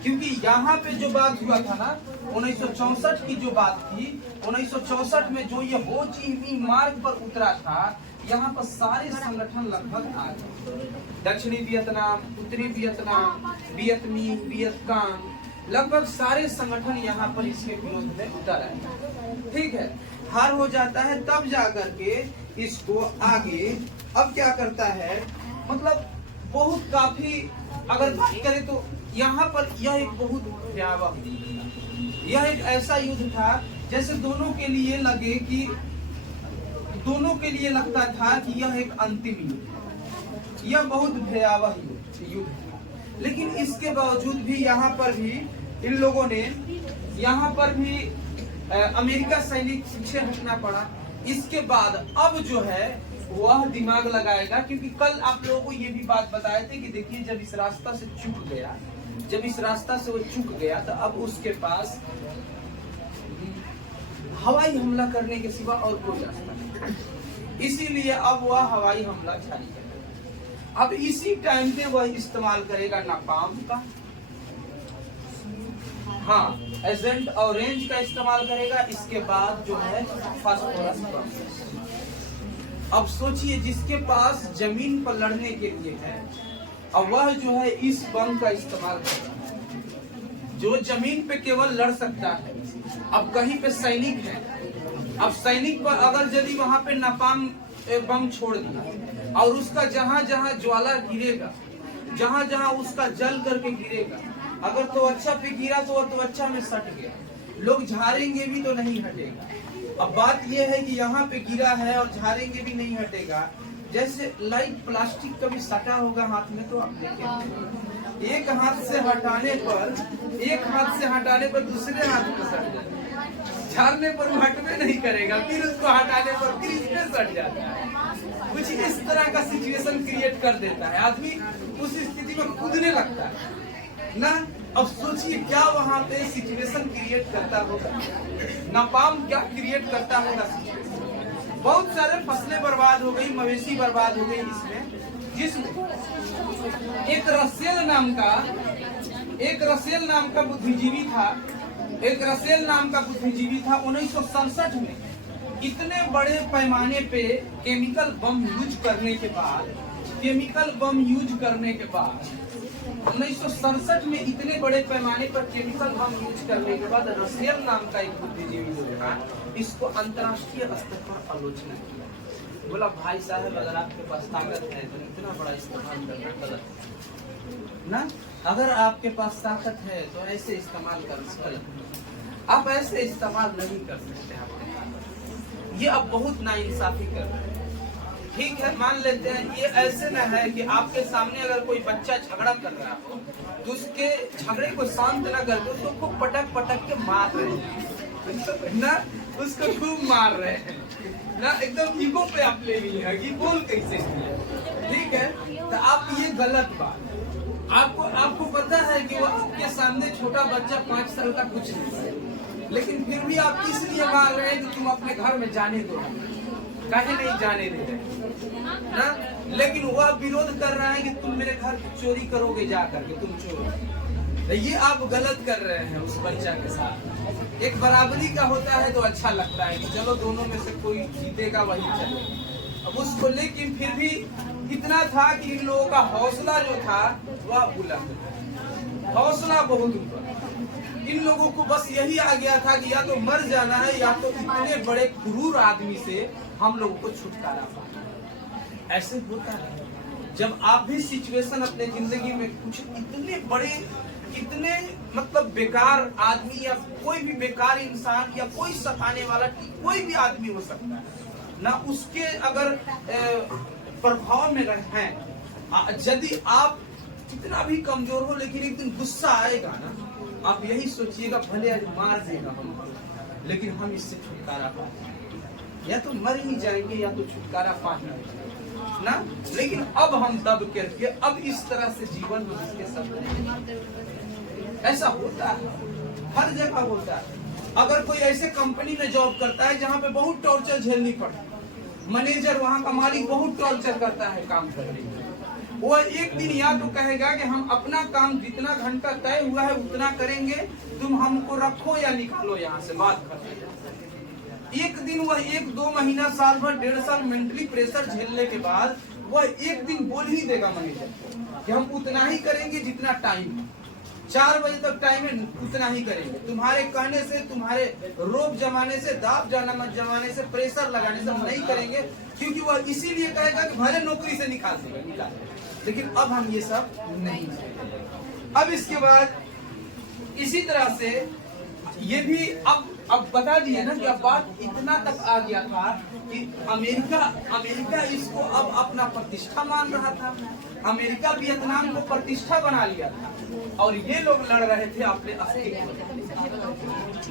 क्योंकि यहाँ पे जो बात हुआ था ना 1964 की जो बात थी, 1964 में जो ये हो ची मिन्ह मार्ग पर उतरा था, यहाँ पर सारे संगठन लगभग आ गए। दक्षिणी वियतनाम, उत्तरी वियतनाम, वियतमी, वियतकांग, लगभग सारे संगठन यहाँ पर इसके विरोध में उतर आए, ठीक है। हार हो जाता है, तब जाकर के इसको आगे अब क्या करता है, मतलब बहुत काफी अगर बात करें तो यहाँ पर यह एक बहुत भयावह युद्ध था। यह एक ऐसा युद्ध था जैसे दोनों के लिए लगता था कि यह एक अंतिम युद्ध, यह बहुत भयावह युद्ध था। लेकिन इसके बावजूद भी यहाँ पर भी इन लोगों ने यहाँ पर भी अमेरिका सैनिक पीछे हटना पड़ा। इसके बाद अब जो है वह दिमाग लगाएगा, क्योंकि कल आप लोगों को ये भी बात बताए थे कि देखिए जब इस रास्ता से चूक गया, जब इस रास्ता से वो चूक गया तो अब उसके पास हवाई हमला करने के सिवा और कोई रास्ता नहीं। इसीलिए अब वह हवाई हमला जारी करेगा। अब इसी टाइम पे वह इस्तेमाल करेगा नापाम का, हाँ एजेंट ऑरेंज का इस्तेमाल करेगा। इसके बाद जो है फास्फोरस बम। अब सोचिए जिसके पास जमीन पर लड़ने के लिए है, अब वह जो है इस बम का इस्तेमाल कर रहा है, जो जमीन पे केवल लड़ सकता है। अब कहीं पे सैनिक है, अब सैनिक पर अगर यदि वहां पे नापाम बम छोड़ दिया और उसका जहां जहां ज्वाला गिरेगा, जहां जहां उसका जल करके गिरेगा, अगर तो अच्छा पे गिरा तो वह तो अच्छा में सट गया, लोग झाड़ेंगे भी तो नहीं हटेगा। अब बात यह है कि यहाँ पे गिरा है और झाड़ेंगे भी नहीं हटेगा। जैसे लाइट प्लास्टिक कभी सटा होगा हाथ में, तो आप देखें एक हाथ से हटाने पर दूसरे हाथ में सट जाता है, झाड़ने पर वो हटवे नहीं करेगा, फिर उसको हटाने पर फिर इसमें सट जाता है। कुछ इस तरह का सिचुएशन क्रिएट कर देता है, आदमी उस स्थिति में कूदने लगता है ना। अब सोचिए क्या वहां पे सिचुएशन क्रिएट करता होगा, नापाम क्या क्रिएट करता होगा। बहुत सारे फसलें बर्बाद हो गई, मवेशी बर्बाद हो गई इसमें, जिसमें एक रसेल नाम का बुद्धिजीवी था। 1967 में इतने बड़े पैमाने पे केमिकल बम यूज करने के बाद 1967 में इतने बड़े पैमाने पर केमिकल बम यूज करने के बाद रसेल नाम का एक बुद्धिजीवी जो था, इसको अंतर्राष्ट्रीय स्तर पर आलोचना किया। बोला भाई साहब अगर आपके पास ताकत है तो इतना बड़ा इस्तेमाल करना गलत ना, अगर आपके पास ताकत है तो ऐसे इस्तेमाल करना, आप ऐसे इस्तेमाल नहीं कर सकते आपके ताकत। ये अब बहुत नाइंसाफी कर रहे हैं। ठीक है मान लेते हैं ये ऐसे न है कि आपके सामने अगर कोई बच्चा झगड़ा कर रहा हो तो उसके झगड़े को शांत न करके उसको खूब पटक के मार रहे हैं ना, उसको खूब मार रहे हैं ना, एकदम ईगो पे आप ले लिए हैं कि बोल कैसे किया। ठीक है तो आप ये गलत बात, आपको पता है कि वो आपके सामने छोटा बच्चा 5 साल का कुछ नहीं है, लेकिन फिर भी आप इसलिए मार रहे हैं कि तुम अपने घर में जाने दो, काहे नहीं जाने दे रहे ना। लेकिन वह विरोध कर रहा है कि तुम मेरे घर चोरी करोगे, जा करके तुम चोर। ये आप गलत कर रहे हैं उस बच्चा के साथ। एक बराबरी का होता है तो अच्छा लगता है कि चलो दोनों में से कोई जीतेगा वही चलेगा। अब उसको लेकिन फिर भी इतना था कि इन लोगों का हौसला जो था वह बुलंद, हौसला बहुत ऊपर। इन लोगों को बस यही आ गया था कि या तो मर जाना है या तो इतने बड़े क्रूर आदमी से हम लोगों को छुटकारा पाना। ऐसे होता है जब आप भी सिचुएशन अपने जिंदगी में कुछ इतने मतलब बेकार आदमी या कोई भी बेकार इंसान या कोई सताने वाला कोई भी आदमी हो सकता है ना, उसके अगर प्रभाव में हैं, यदि आप कितना भी कमजोर हो लेकिन एक दिन गुस्सा आएगा ना, आप यही सोचिएगा भले आज मार देगा हमको, लेकिन हम इससे छुटकारा पाएंगे, या तो मर ही जाएंगे या तो छुटकारा पाएंगे ना। लेकिन अब हम दब करके अब इस तरह से जीवन में जिसके सब ऐसा होता है, हर जगह होता है। अगर कोई ऐसे कंपनी में जॉब करता है जहाँ पे बहुत टॉर्चर झेलनी पड़ती है, मैनेजर वहाँ का मालिक बहुत टॉर्चर करता है काम करने के, वो एक दिन या तो कहेगा कि हम अपना काम जितना घंटा तय हुआ है उतना करेंगे, तुम हमको रखो या निकालो यहाँ से, बात करते। एक दिन वह 1-2 महीना साल भर 1.5 साल मेंटली प्रेशर झेलने के बाद वह एक दिन बोल ही देगा मैनेजर कि हम उतना ही करेंगे जितना टाइम, 4 बजे तक टाइम है उतना ही करेंगे, तुम्हारे कहने से, तुम्हारे रोब जमाने से, दाब जमाने से, प्रेशर लगाने से हम नहीं करेंगे, क्योंकि वह इसीलिए कहेगा कि भले नौकरी से निकाल देगा। लेकिन अब हम ये सब नहीं। अब इसके बाद इसी तरह से ये भी अब अब बता दिया ना कि अब बात इतना तक आ गया था कि अमेरिका इसको अब अपना प्रतिष्ठा मान रहा था। अमेरिका वियतनाम को प्रतिष्ठा बना लिया था और ये लोग लड़ रहे थे अपने अस्तित्व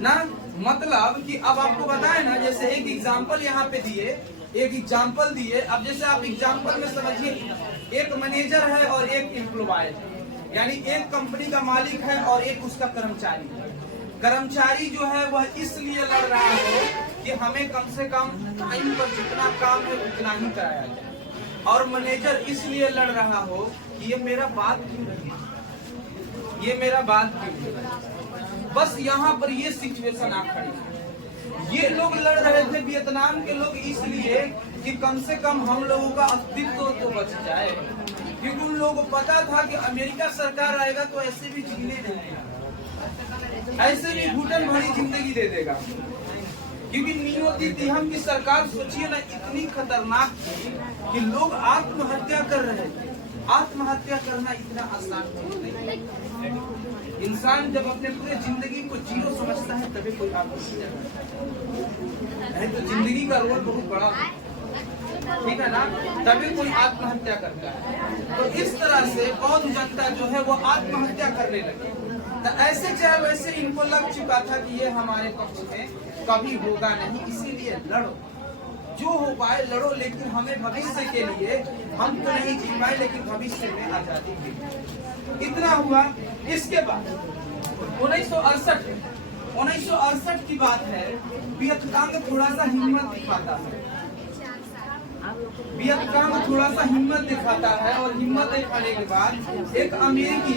ना। मतलब कि अब आपको बताए ना, जैसे एक एग्जाम्पल यहाँ पे दिए, अब जैसे आप एग्जाम्पल में समझिए, एक मैनेजर है और एक एम्प्लॉय है, यानी एक कंपनी का मालिक है और एक उसका कर्मचारी है। कर्मचारी जो है वह इसलिए लड़ रहा है कि हमें कम से कम टाइम पर जितना काम है उतना ही कराया जाए, और मैनेजर इसलिए लड़ रहा हो कि ये मेरा बात क्यों नहीं, बस यहाँ पर ये सिचुएशन आ खड़ी है। ये लोग लड़ रहे थे वियतनाम के लोग इसलिए कि कम से कम हम लोगों का अस्तित्व तो बच जाए, क्योंकि उन लोगों को पता था कि अमेरिका सरकार आएगा तो ऐसे भी जीने नहीं, ऐसे भी घुटन भरी जिंदगी दे देगा। क्योंकि नियो दी तिहम की सरकार सोचिए ना, इतनी खतरनाक थी कि लोग आत्महत्या कर रहे थे। आत्महत्या करना इतना आसान नहीं। इंसान जब अपने पूरे जिंदगी को जीरो समझता है तभी कोई आत्महत्या करता है, तो जिंदगी का रोल बहुत बड़ा है, ठीक है ना, तभी कोई आत्महत्या करता है। तो इस तरह से बौद्ध जनता जो है वो आत्महत्या करने लगी। तो ऐसे चाहे वैसे इनको लग चुका था कि ये हमारे पक्ष में कभी होगा नहीं, इसीलिए लड़ो, जो हो पाए लड़ो, लेकिन हमें भविष्य के लिए, हम तो नहीं जी पाए लेकिन भविष्य में आजादी मिले। इतना हुआ। इसके बाद 1968 की बात है। वियतनाम थोड़ा सा हिम्मत दिखाता है, और हिम्मत दिखाने के बाद एक अमेरिकी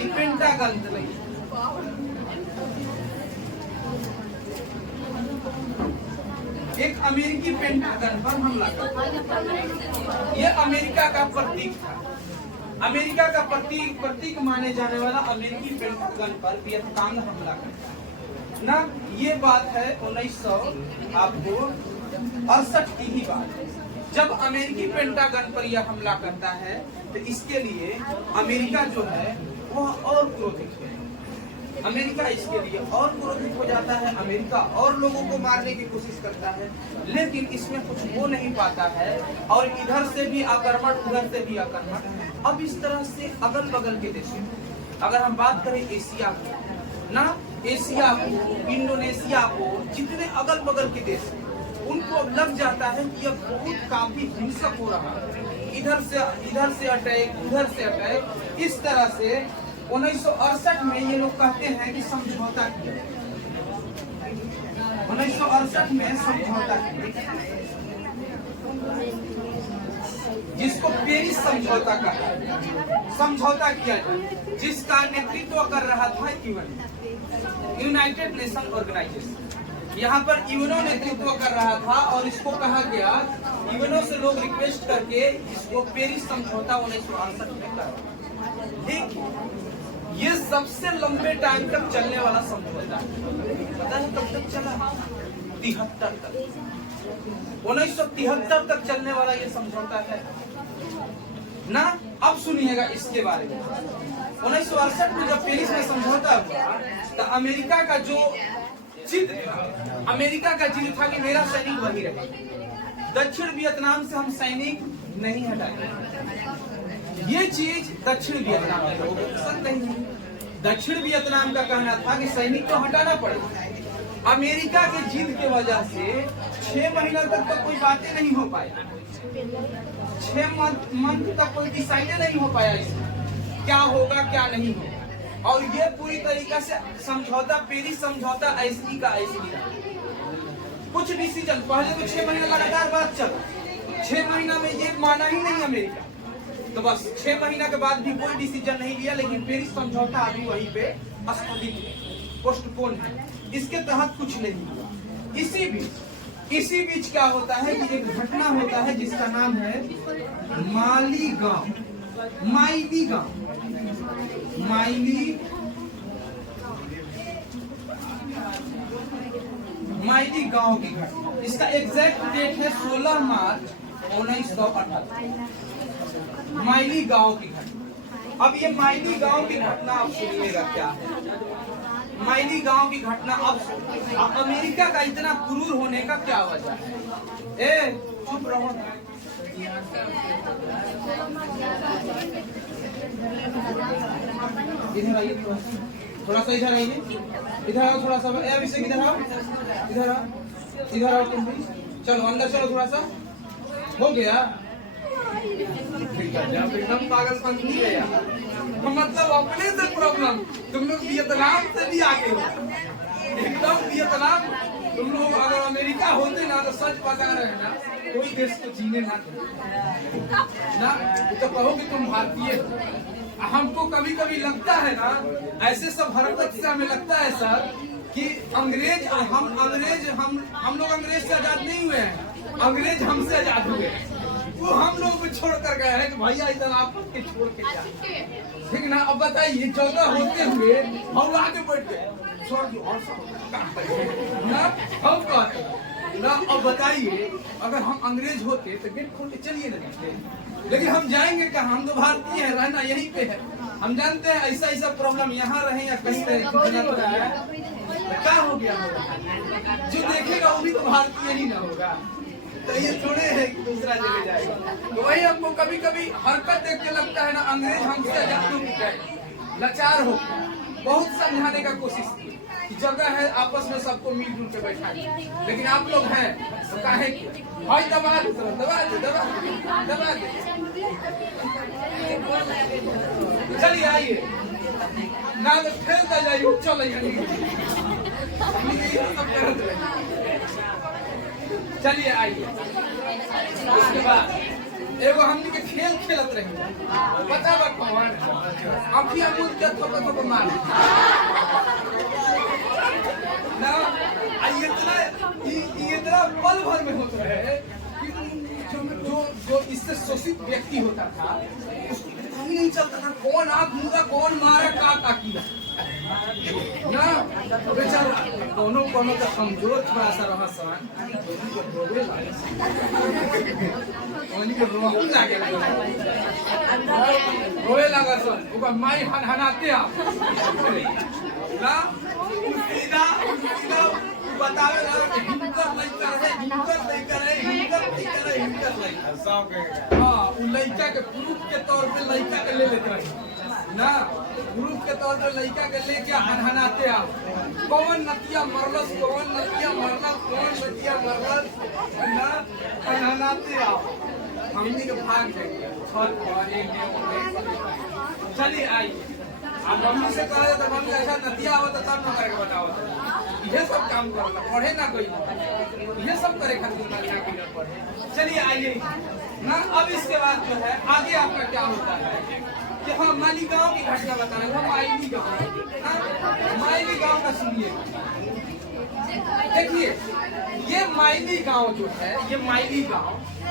पेंटागन पर हमला करता। ये अमेरिका का प्रतीक था, अमेरिका का प्रतीक माने जाने वाला अमेरिकी पेंटागन पर वियतनाम हमला करता ना। ये बात है 1968 की ही बात है, जब अमेरिकी पेंटागन पर यह हमला करता है। तो इसके लिए अमेरिका जो है वह और क्रोधित है, अमेरिका इसके लिए और क्रोधित हो जाता है। अमेरिका और लोगों को मारने की कोशिश करता है, लेकिन इसमें कुछ हो नहीं पाता है, और इधर से भी आक्रमण, उधर से भी आक्रमण। अब इस तरह से अगल बगल के देशों, अगर हम बात करें एशिया को ना, एशिया को, इंडोनेशिया को, जितने अगल बगल के देश, उनको लग जाता है कि यह बहुत काफी हिंसक हो रहा है, इधर से अटैक, उधर से अटैक। इस तरह से 1968 में ये लोग कहते हैं कि समझौता किया। 1968 में समझौता किया, जिसको पेरिस समझौता कहा, समझौता किया जाए, जिसका नेतृत्व कर रहा था यूनाइटेड नेशन ऑर्गेनाइजेशन। यहाँ पर यूएनओ नेतृत्व कर रहा था, और इसको कहा गया, यूएनओ से लोग रिक्वेस्ट करके इसको पेरिस समझौता 1968 में करा। देखिए, ये सबसे लंबे टाइम तक चलने वाला समझौता है। पता है कब तक चला? 73 तक, 1973 तक चलने वाला ये समझौता है ना। अब सुनिएगा इसके बारे में। 1968 में जब पेरिस में समझौता हुआ, तो अमेरिका का जो जिद था कि मेरा सैनिक वही रहे, दक्षिण वियतनाम से हम सैनिक नहीं हटाएंगे। ये चीज दक्षिण वियतनाम के लोगों को पसंद नहीं है। दक्षिण वियतनाम का कहना था कि सैनिक तो हटाना पड़ेगा। अमेरिका के जिद की वजह से 6 महीना तक तो कोई बातें नहीं हो पाई, 6 मंथ तक कोई डिसाइड नहीं हो पाया इसमें क्या होगा क्या नहीं होगा। और ये पूरी तरीका से समझौता, पेरिस समझौता ऐसी का ऐसी रहा। कुछ डिसीजन पहले तो 6 महीना लगातार बात चला, 6 महीना में ये माना ही नहीं अमेरिका, तो बस 6 महीना के बाद भी कोई डिसीजन नहीं लिया। लेकिन पेरिस समझौता अभी वहीं पे स्थगित, पोस्टपोन है, इसके तहत कुछ नहीं हुआ। इसी बीच क्या होता है कि एक घटना होता है जिसका नाम है माइली गांव की घटना। इसका एग्जैक्ट डेट है 16 मार्च 1978, माइली गांव की घटना। अब ये माइली गांव की घटना आप सुनिएगा क्या है। माइली गांव की घटना। अब अमेरिका का इतना क्रूर होने का क्या वजह है? ए चुप रहो। इधर आइए, थोड़ा सा इधर आइए, इधर आओ थोड़ा सा। ए अभिषेक इधर आओ, इधर आओ, इधर आओ तुम भी। चलो अंदर चलो थोड़ा सा। हो गया एकदम पागलपंती है यार। मतलब अपने से प्रॉब्लम, तुम लोग वियतनाम से भी आगे हो एकदम। वियतनाम तुम लोग अगर अमेरिका होते ना तो सच बता रहे ना, कोई देश को जीने ना तो कहो कि तुम भारतीय हो। हमको कभी कभी लगता है ना, ऐसे सब हरकत से हमें लगता है सर कि अंग्रेज हम लोग अंग्रेज से आजाद नहीं हुए हैं, अंग्रेज हमसे आजाद हुए। वो हम लोग को छोड़ कर गए हैं कि भैया इधर आप के छोड़ के जा, ठीक ना। अब बताइए जगह होते हुए हम आगे बढ़ गए, छोड़ दो और ना हम कहते ना। अब बताइए अगर हम अंग्रेज होते तो गेट खोल के चलिए ना, लेकिन हम जाएंगे कहाँ? हम तो भारतीय हैं, रहना यहीं पे है। हम जानते हैं ऐसा ऐसा प्रॉब्लम यहाँ रहे या कहीं रहे, क्या हो गया होगा? जो देखेगा वो भी तो भारतीय ही ना होगा। तो ये थोड़े है कि दूसरा जगह जाएगा। तो वही हमको कभी कभी हरकत देख के लगता है ना, अंग्रेज हमसे आजाद हो गए, लाचार हो। बहुत समझाने का कोशिश की कि जगह है आपस में सबको मिलजुल के बैठा, लेकिन आप लोग हैं तो काहे की भाई दबा दो दबा दो दबा दबा दो। चलिए आइए ना तो खेलता जाइए, चलो चलिए आइए। उसके बाद एगो हमनी के खेल खेलत रहे, पता बा कौन? अखिया मुझ के थोड़ा थोड़ा मार ना। इतना पल भर में होता है कि जो इससे शोषित व्यक्ति होता था उसको पता ही नहीं चलता था कौन आग मुदा, कौन मारा, का किया ना। बेचारा कोनो का कमजोर थोड़ा सा रहा सान, रोए लगा सन, ओका माई हनाते आप ना। सीधा बतावे लगा कि हिंकर नहीं करे, हिंकर नहीं करे, हिंकर नहीं करे, हिंकर नहीं। हाँ, वो लड़का के प्रूफ के तौर पे लड़का के ले लेते रहे ना, प्रूफ के तौर पे लड़का के लेके हनाते आप। कौन नतिया मरलस, कौन नतिया मरलस, कौन नतिया मरलस ना, हनाते आप। हमने के भाग जाएंगे छत पर। चलिए आइए, अब मम्मी से कहा तो मम्मी अच्छा नतिया हो तो तब न करके बताओ, ये सब काम करो, पढ़े ना कोई, ये सब करे खातिर। चलिए आइए ना। अब इसके बाद जो है आगे आपका क्या होता है कि हाँ माइली गांव की घटना बता रहे हैं। माइली गांव, माइली गांव का सुनिए। देखिए ये माइली गांव जो है, ये माइली गांव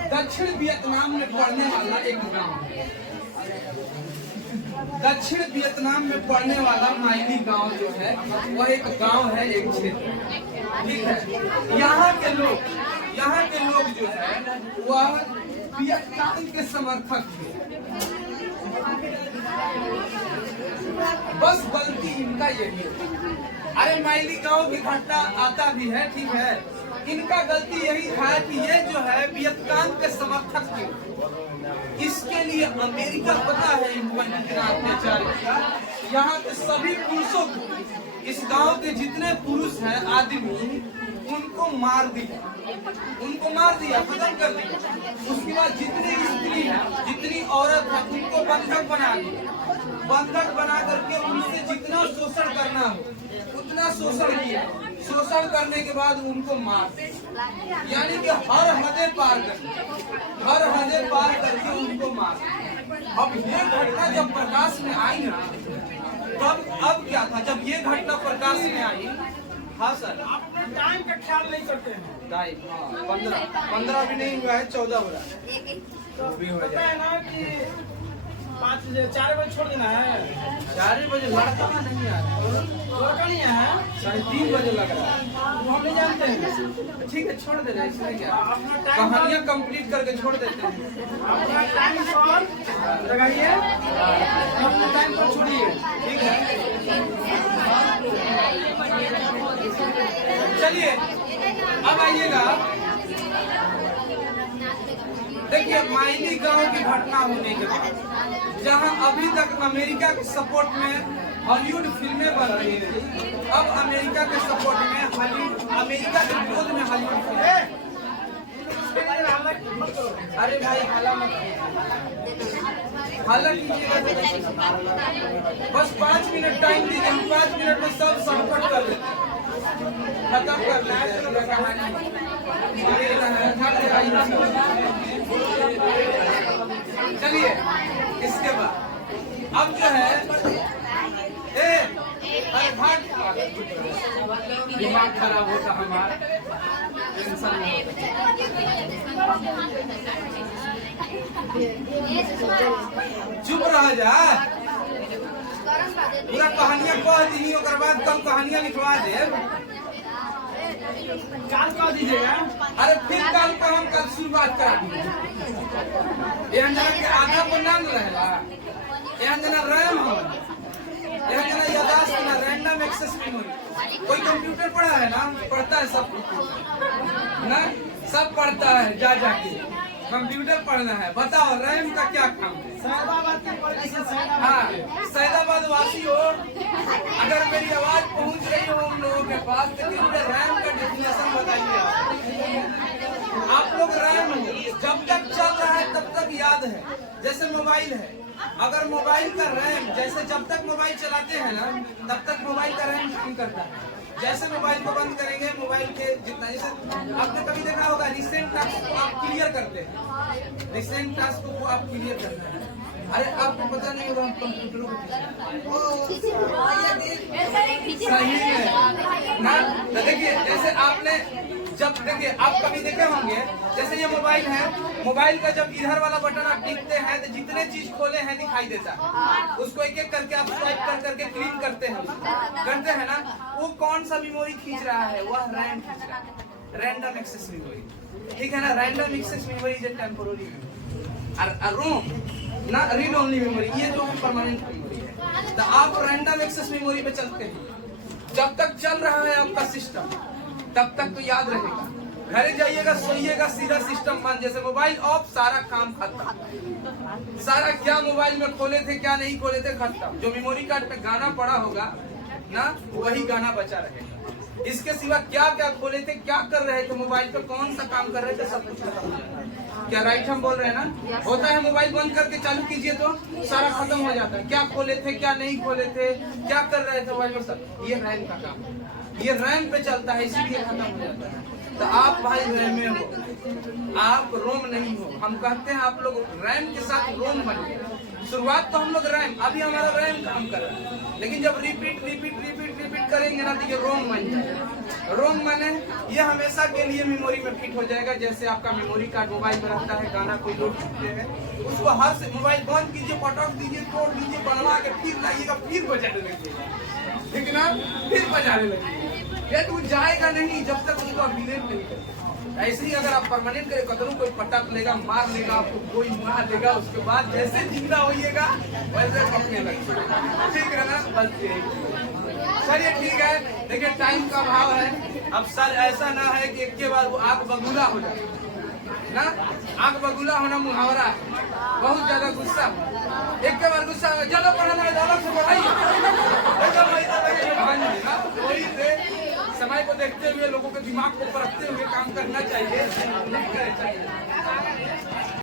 दक्षिण वियतनाम में पड़ने वाला एक गांव है। दक्षिण वियतनाम में पड़ने वाला माइली गांव जो है वह एक गांव है, एक क्षेत्र, ठीक है। यहाँ के लोग जो है वह वियतनाम के समर्थक थे। बस गलती इनका यही है। अरे माइली गांव की घटना आता भी है, ठीक है। इनका गलती यही था कि ये जो है वियतनाम के समर्थक थे। इसके लिए अमेरिका पता है इनको कितना अत्याचार किया। यहाँ के सभी पुरुषों को, इस गांव के जितने पुरुष हैं आदमी, उनको मार दिया, खत्म कर दिया। उसके बाद जितनी स्त्री है, जितनी औरत है, उनको बंधक बना दिया। बंधक बना करके उनसे जितना शोषण करना हो उतना शोषण किया। शोषण करने के बाद उनको मार, यानी कि हर हदें पार करके उनको मार। अब ये घटना जब प्रकाश में आई ना, तब अब क्या था जब ये घटना प्रकाश में आई। हाँ सर, अपने टाइम का ख्याल नहीं करते हैं। टाइम 15 भी नहीं हुआ है, 14 हो रहा है। तो भी हो जाए ना कि 4 बजे छोड़ देना है। 4 बजे लड़का नहीं आ रहा, लड़का नहीं है, 3:30 बजे लग रहा है। वो हम नहीं जानते हैं। ठीक है, छोड़ देना, इसमें क्या, अपना टाइम कहानियाँ कंप्लीट करके छोड़ देते हैं। अपना टाइम पर लगाइए, अपना टाइम पर छोड़िए, ठीक है। चलिए अब आइएगा, देखिए माइली गांव की घटना होने के बाद जहां अभी तक अमेरिका के सपोर्ट में हॉलीवुड फिल्में बन रही है, अब अमेरिका के सपोर्ट में अमेरिका के विरोध में हॉलीवुड फिल्में। अरे भाई हालांकि बस 5 मिनट टाइम दीजिए, 5 मिनट में सब संकट कर लेते हैं, खत्म कर लेते हैं कहानी। चलिए इसके बाद अब जो है दिमाग खराब होता हमारा, टेंशन चुप रह जा, पूरा कहानियां कह दी और बाद कम कहानियां लिखवा दे। काल कह दीजिएगा। अरे फिर कल का हम कल शुरुआत करा दी, यहाँ जना के आधा को नाम रहेगा, यहाँ जना रैम हो, यहाँ जना यादाश्त ना, रैंडम एक्सेस मेमोरी। कोई कंप्यूटर पढ़ा है ना, पढ़ता है सब ना, सब पढ़ता है जा जाके, कंप्यूटर पढ़ना है। बताओ रैम का क्या काम है? हाँ, सैदाबाद वासी हो, अगर मेरी आवाज पहुंच रही हो उन लोगों के पास तो रैम का डेफिनेशन बताइए। आप लोग रैम हो, जब तक चल रहा है तब तक याद है। जैसे मोबाइल है, अगर मोबाइल का रैम, जैसे जब तक मोबाइल चलाते हैं ना तब तक मोबाइल का रैम काम करता है। जैसे मोबाइल को बंद करेंगे, मोबाइल के जितना, जैसे आपने कभी देखा होगा रिसेंट टास्क को आप क्लियर करते हैं, रिसेंट टास्क को आप क्लियर करते हैं। अरे आपको पता नहीं होगा हम कंप्यूटरों को सही है ना। तो देखिए जैसे आपने जब देखिए आप कभी देखे होंगे, जैसे ये मोबाइल है, मोबाइल का जब इधर वाला बटन आप टिकते हैं तो जितने चीज खोले हैं दिखाई देता है, उसको एक एक करके आप स्वाइप कर करके क्लीन करते हैं ना। वो कौन सा मेमोरी खींच रहा है? वह रैम खींच रहा है, रैंडम एक्सेस मेमोरी, ठीक है ना। Random access memory is temporary और रोम ना, रीड ओनली मेमोरी, ये जो परमानेंट मेमोरी है। तो आप रैंडम एक्सेस मेमोरी पे चलते हैं, जब तक चल रहा है आपका सिस्टम तब तक तो याद रहेगा। घर जाइएगा, सोइएगा, सीधा सिस्टम बंद, जैसे मोबाइल ऑफ, सारा काम खत्म। सारा क्या मोबाइल में खोले थे क्या नहीं खोले थे खत्म। जो मेमोरी कार्ड पे गाना पड़ा होगा ना, वही गाना बचा रहेगा। इसके सिवा क्या क्या खोले थे, क्या कर रहे थे मोबाइल पे, कौन सा काम कर रहे थे, सब कुछ खत्म हो जाएगा। क्या राइट हम बोल रहे हैं ना? होता है मोबाइल बंद करके चालू कीजिए तो सारा खत्म हो जाता है। क्या खोले थे क्या नहीं खोले थे, क्या कर रहे थे मोबाइल में, सब ये रैम का काम है, ये रैम पे चलता है, इसीलिए खत्म हो जाता है। तो आप भाई रैम में हो, आप रोम नहीं हो। हम कहते हैं आप लोग रैम के साथ रोम बने। शुरुआत तो हम लोग रैम, अभी हमारा रैम काम कर रहा है, लेकिन जब रिपीट रिपीट रिपीट रिपीट करेंगे ना तो ये रोम बन जाएगा। रोम माने ये हमेशा के लिए मेमोरी में फिट हो जाएगा। जैसे आपका मेमोरी कार्ड मोबाइल में रहता है, गाना कोई लोड चुकते हैं, उसको हर से मोबाइल बंद कीजिए, पटक दीजिए, तोड़ दीजिए, बनवा के फिर लाइएगा, फिर बजाने लगेगा, ठीक ना, फिर बजाने लगेगा। ये तू जाएगा नहीं जब तक उसको अपडेट नहीं करेगा। ऐसे ही अगर आप परमानेंट करें, कदरों कोई पटक लेगा, मार लेगा, आपको कोई मार देगा, उसके बाद जैसे जिंदा होइएगा वैसे पकने लगेगा, ठीक है ना। बस चलिए ठीक है, देखिए टाइम का अभाव है। अब सर ऐसा ना है कि एक के बाद वो आग बबूला हो जाए ना, आग बबूला होना मुहावरा है, बहुत ज्यादा गुस्सा, एक के बाद गुस्सा, चलो पढ़ना दौलत से बढ़ाइए, वही से समय को देखते हुए, लोगों के दिमाग को परखते हुए काम करना चाहिए।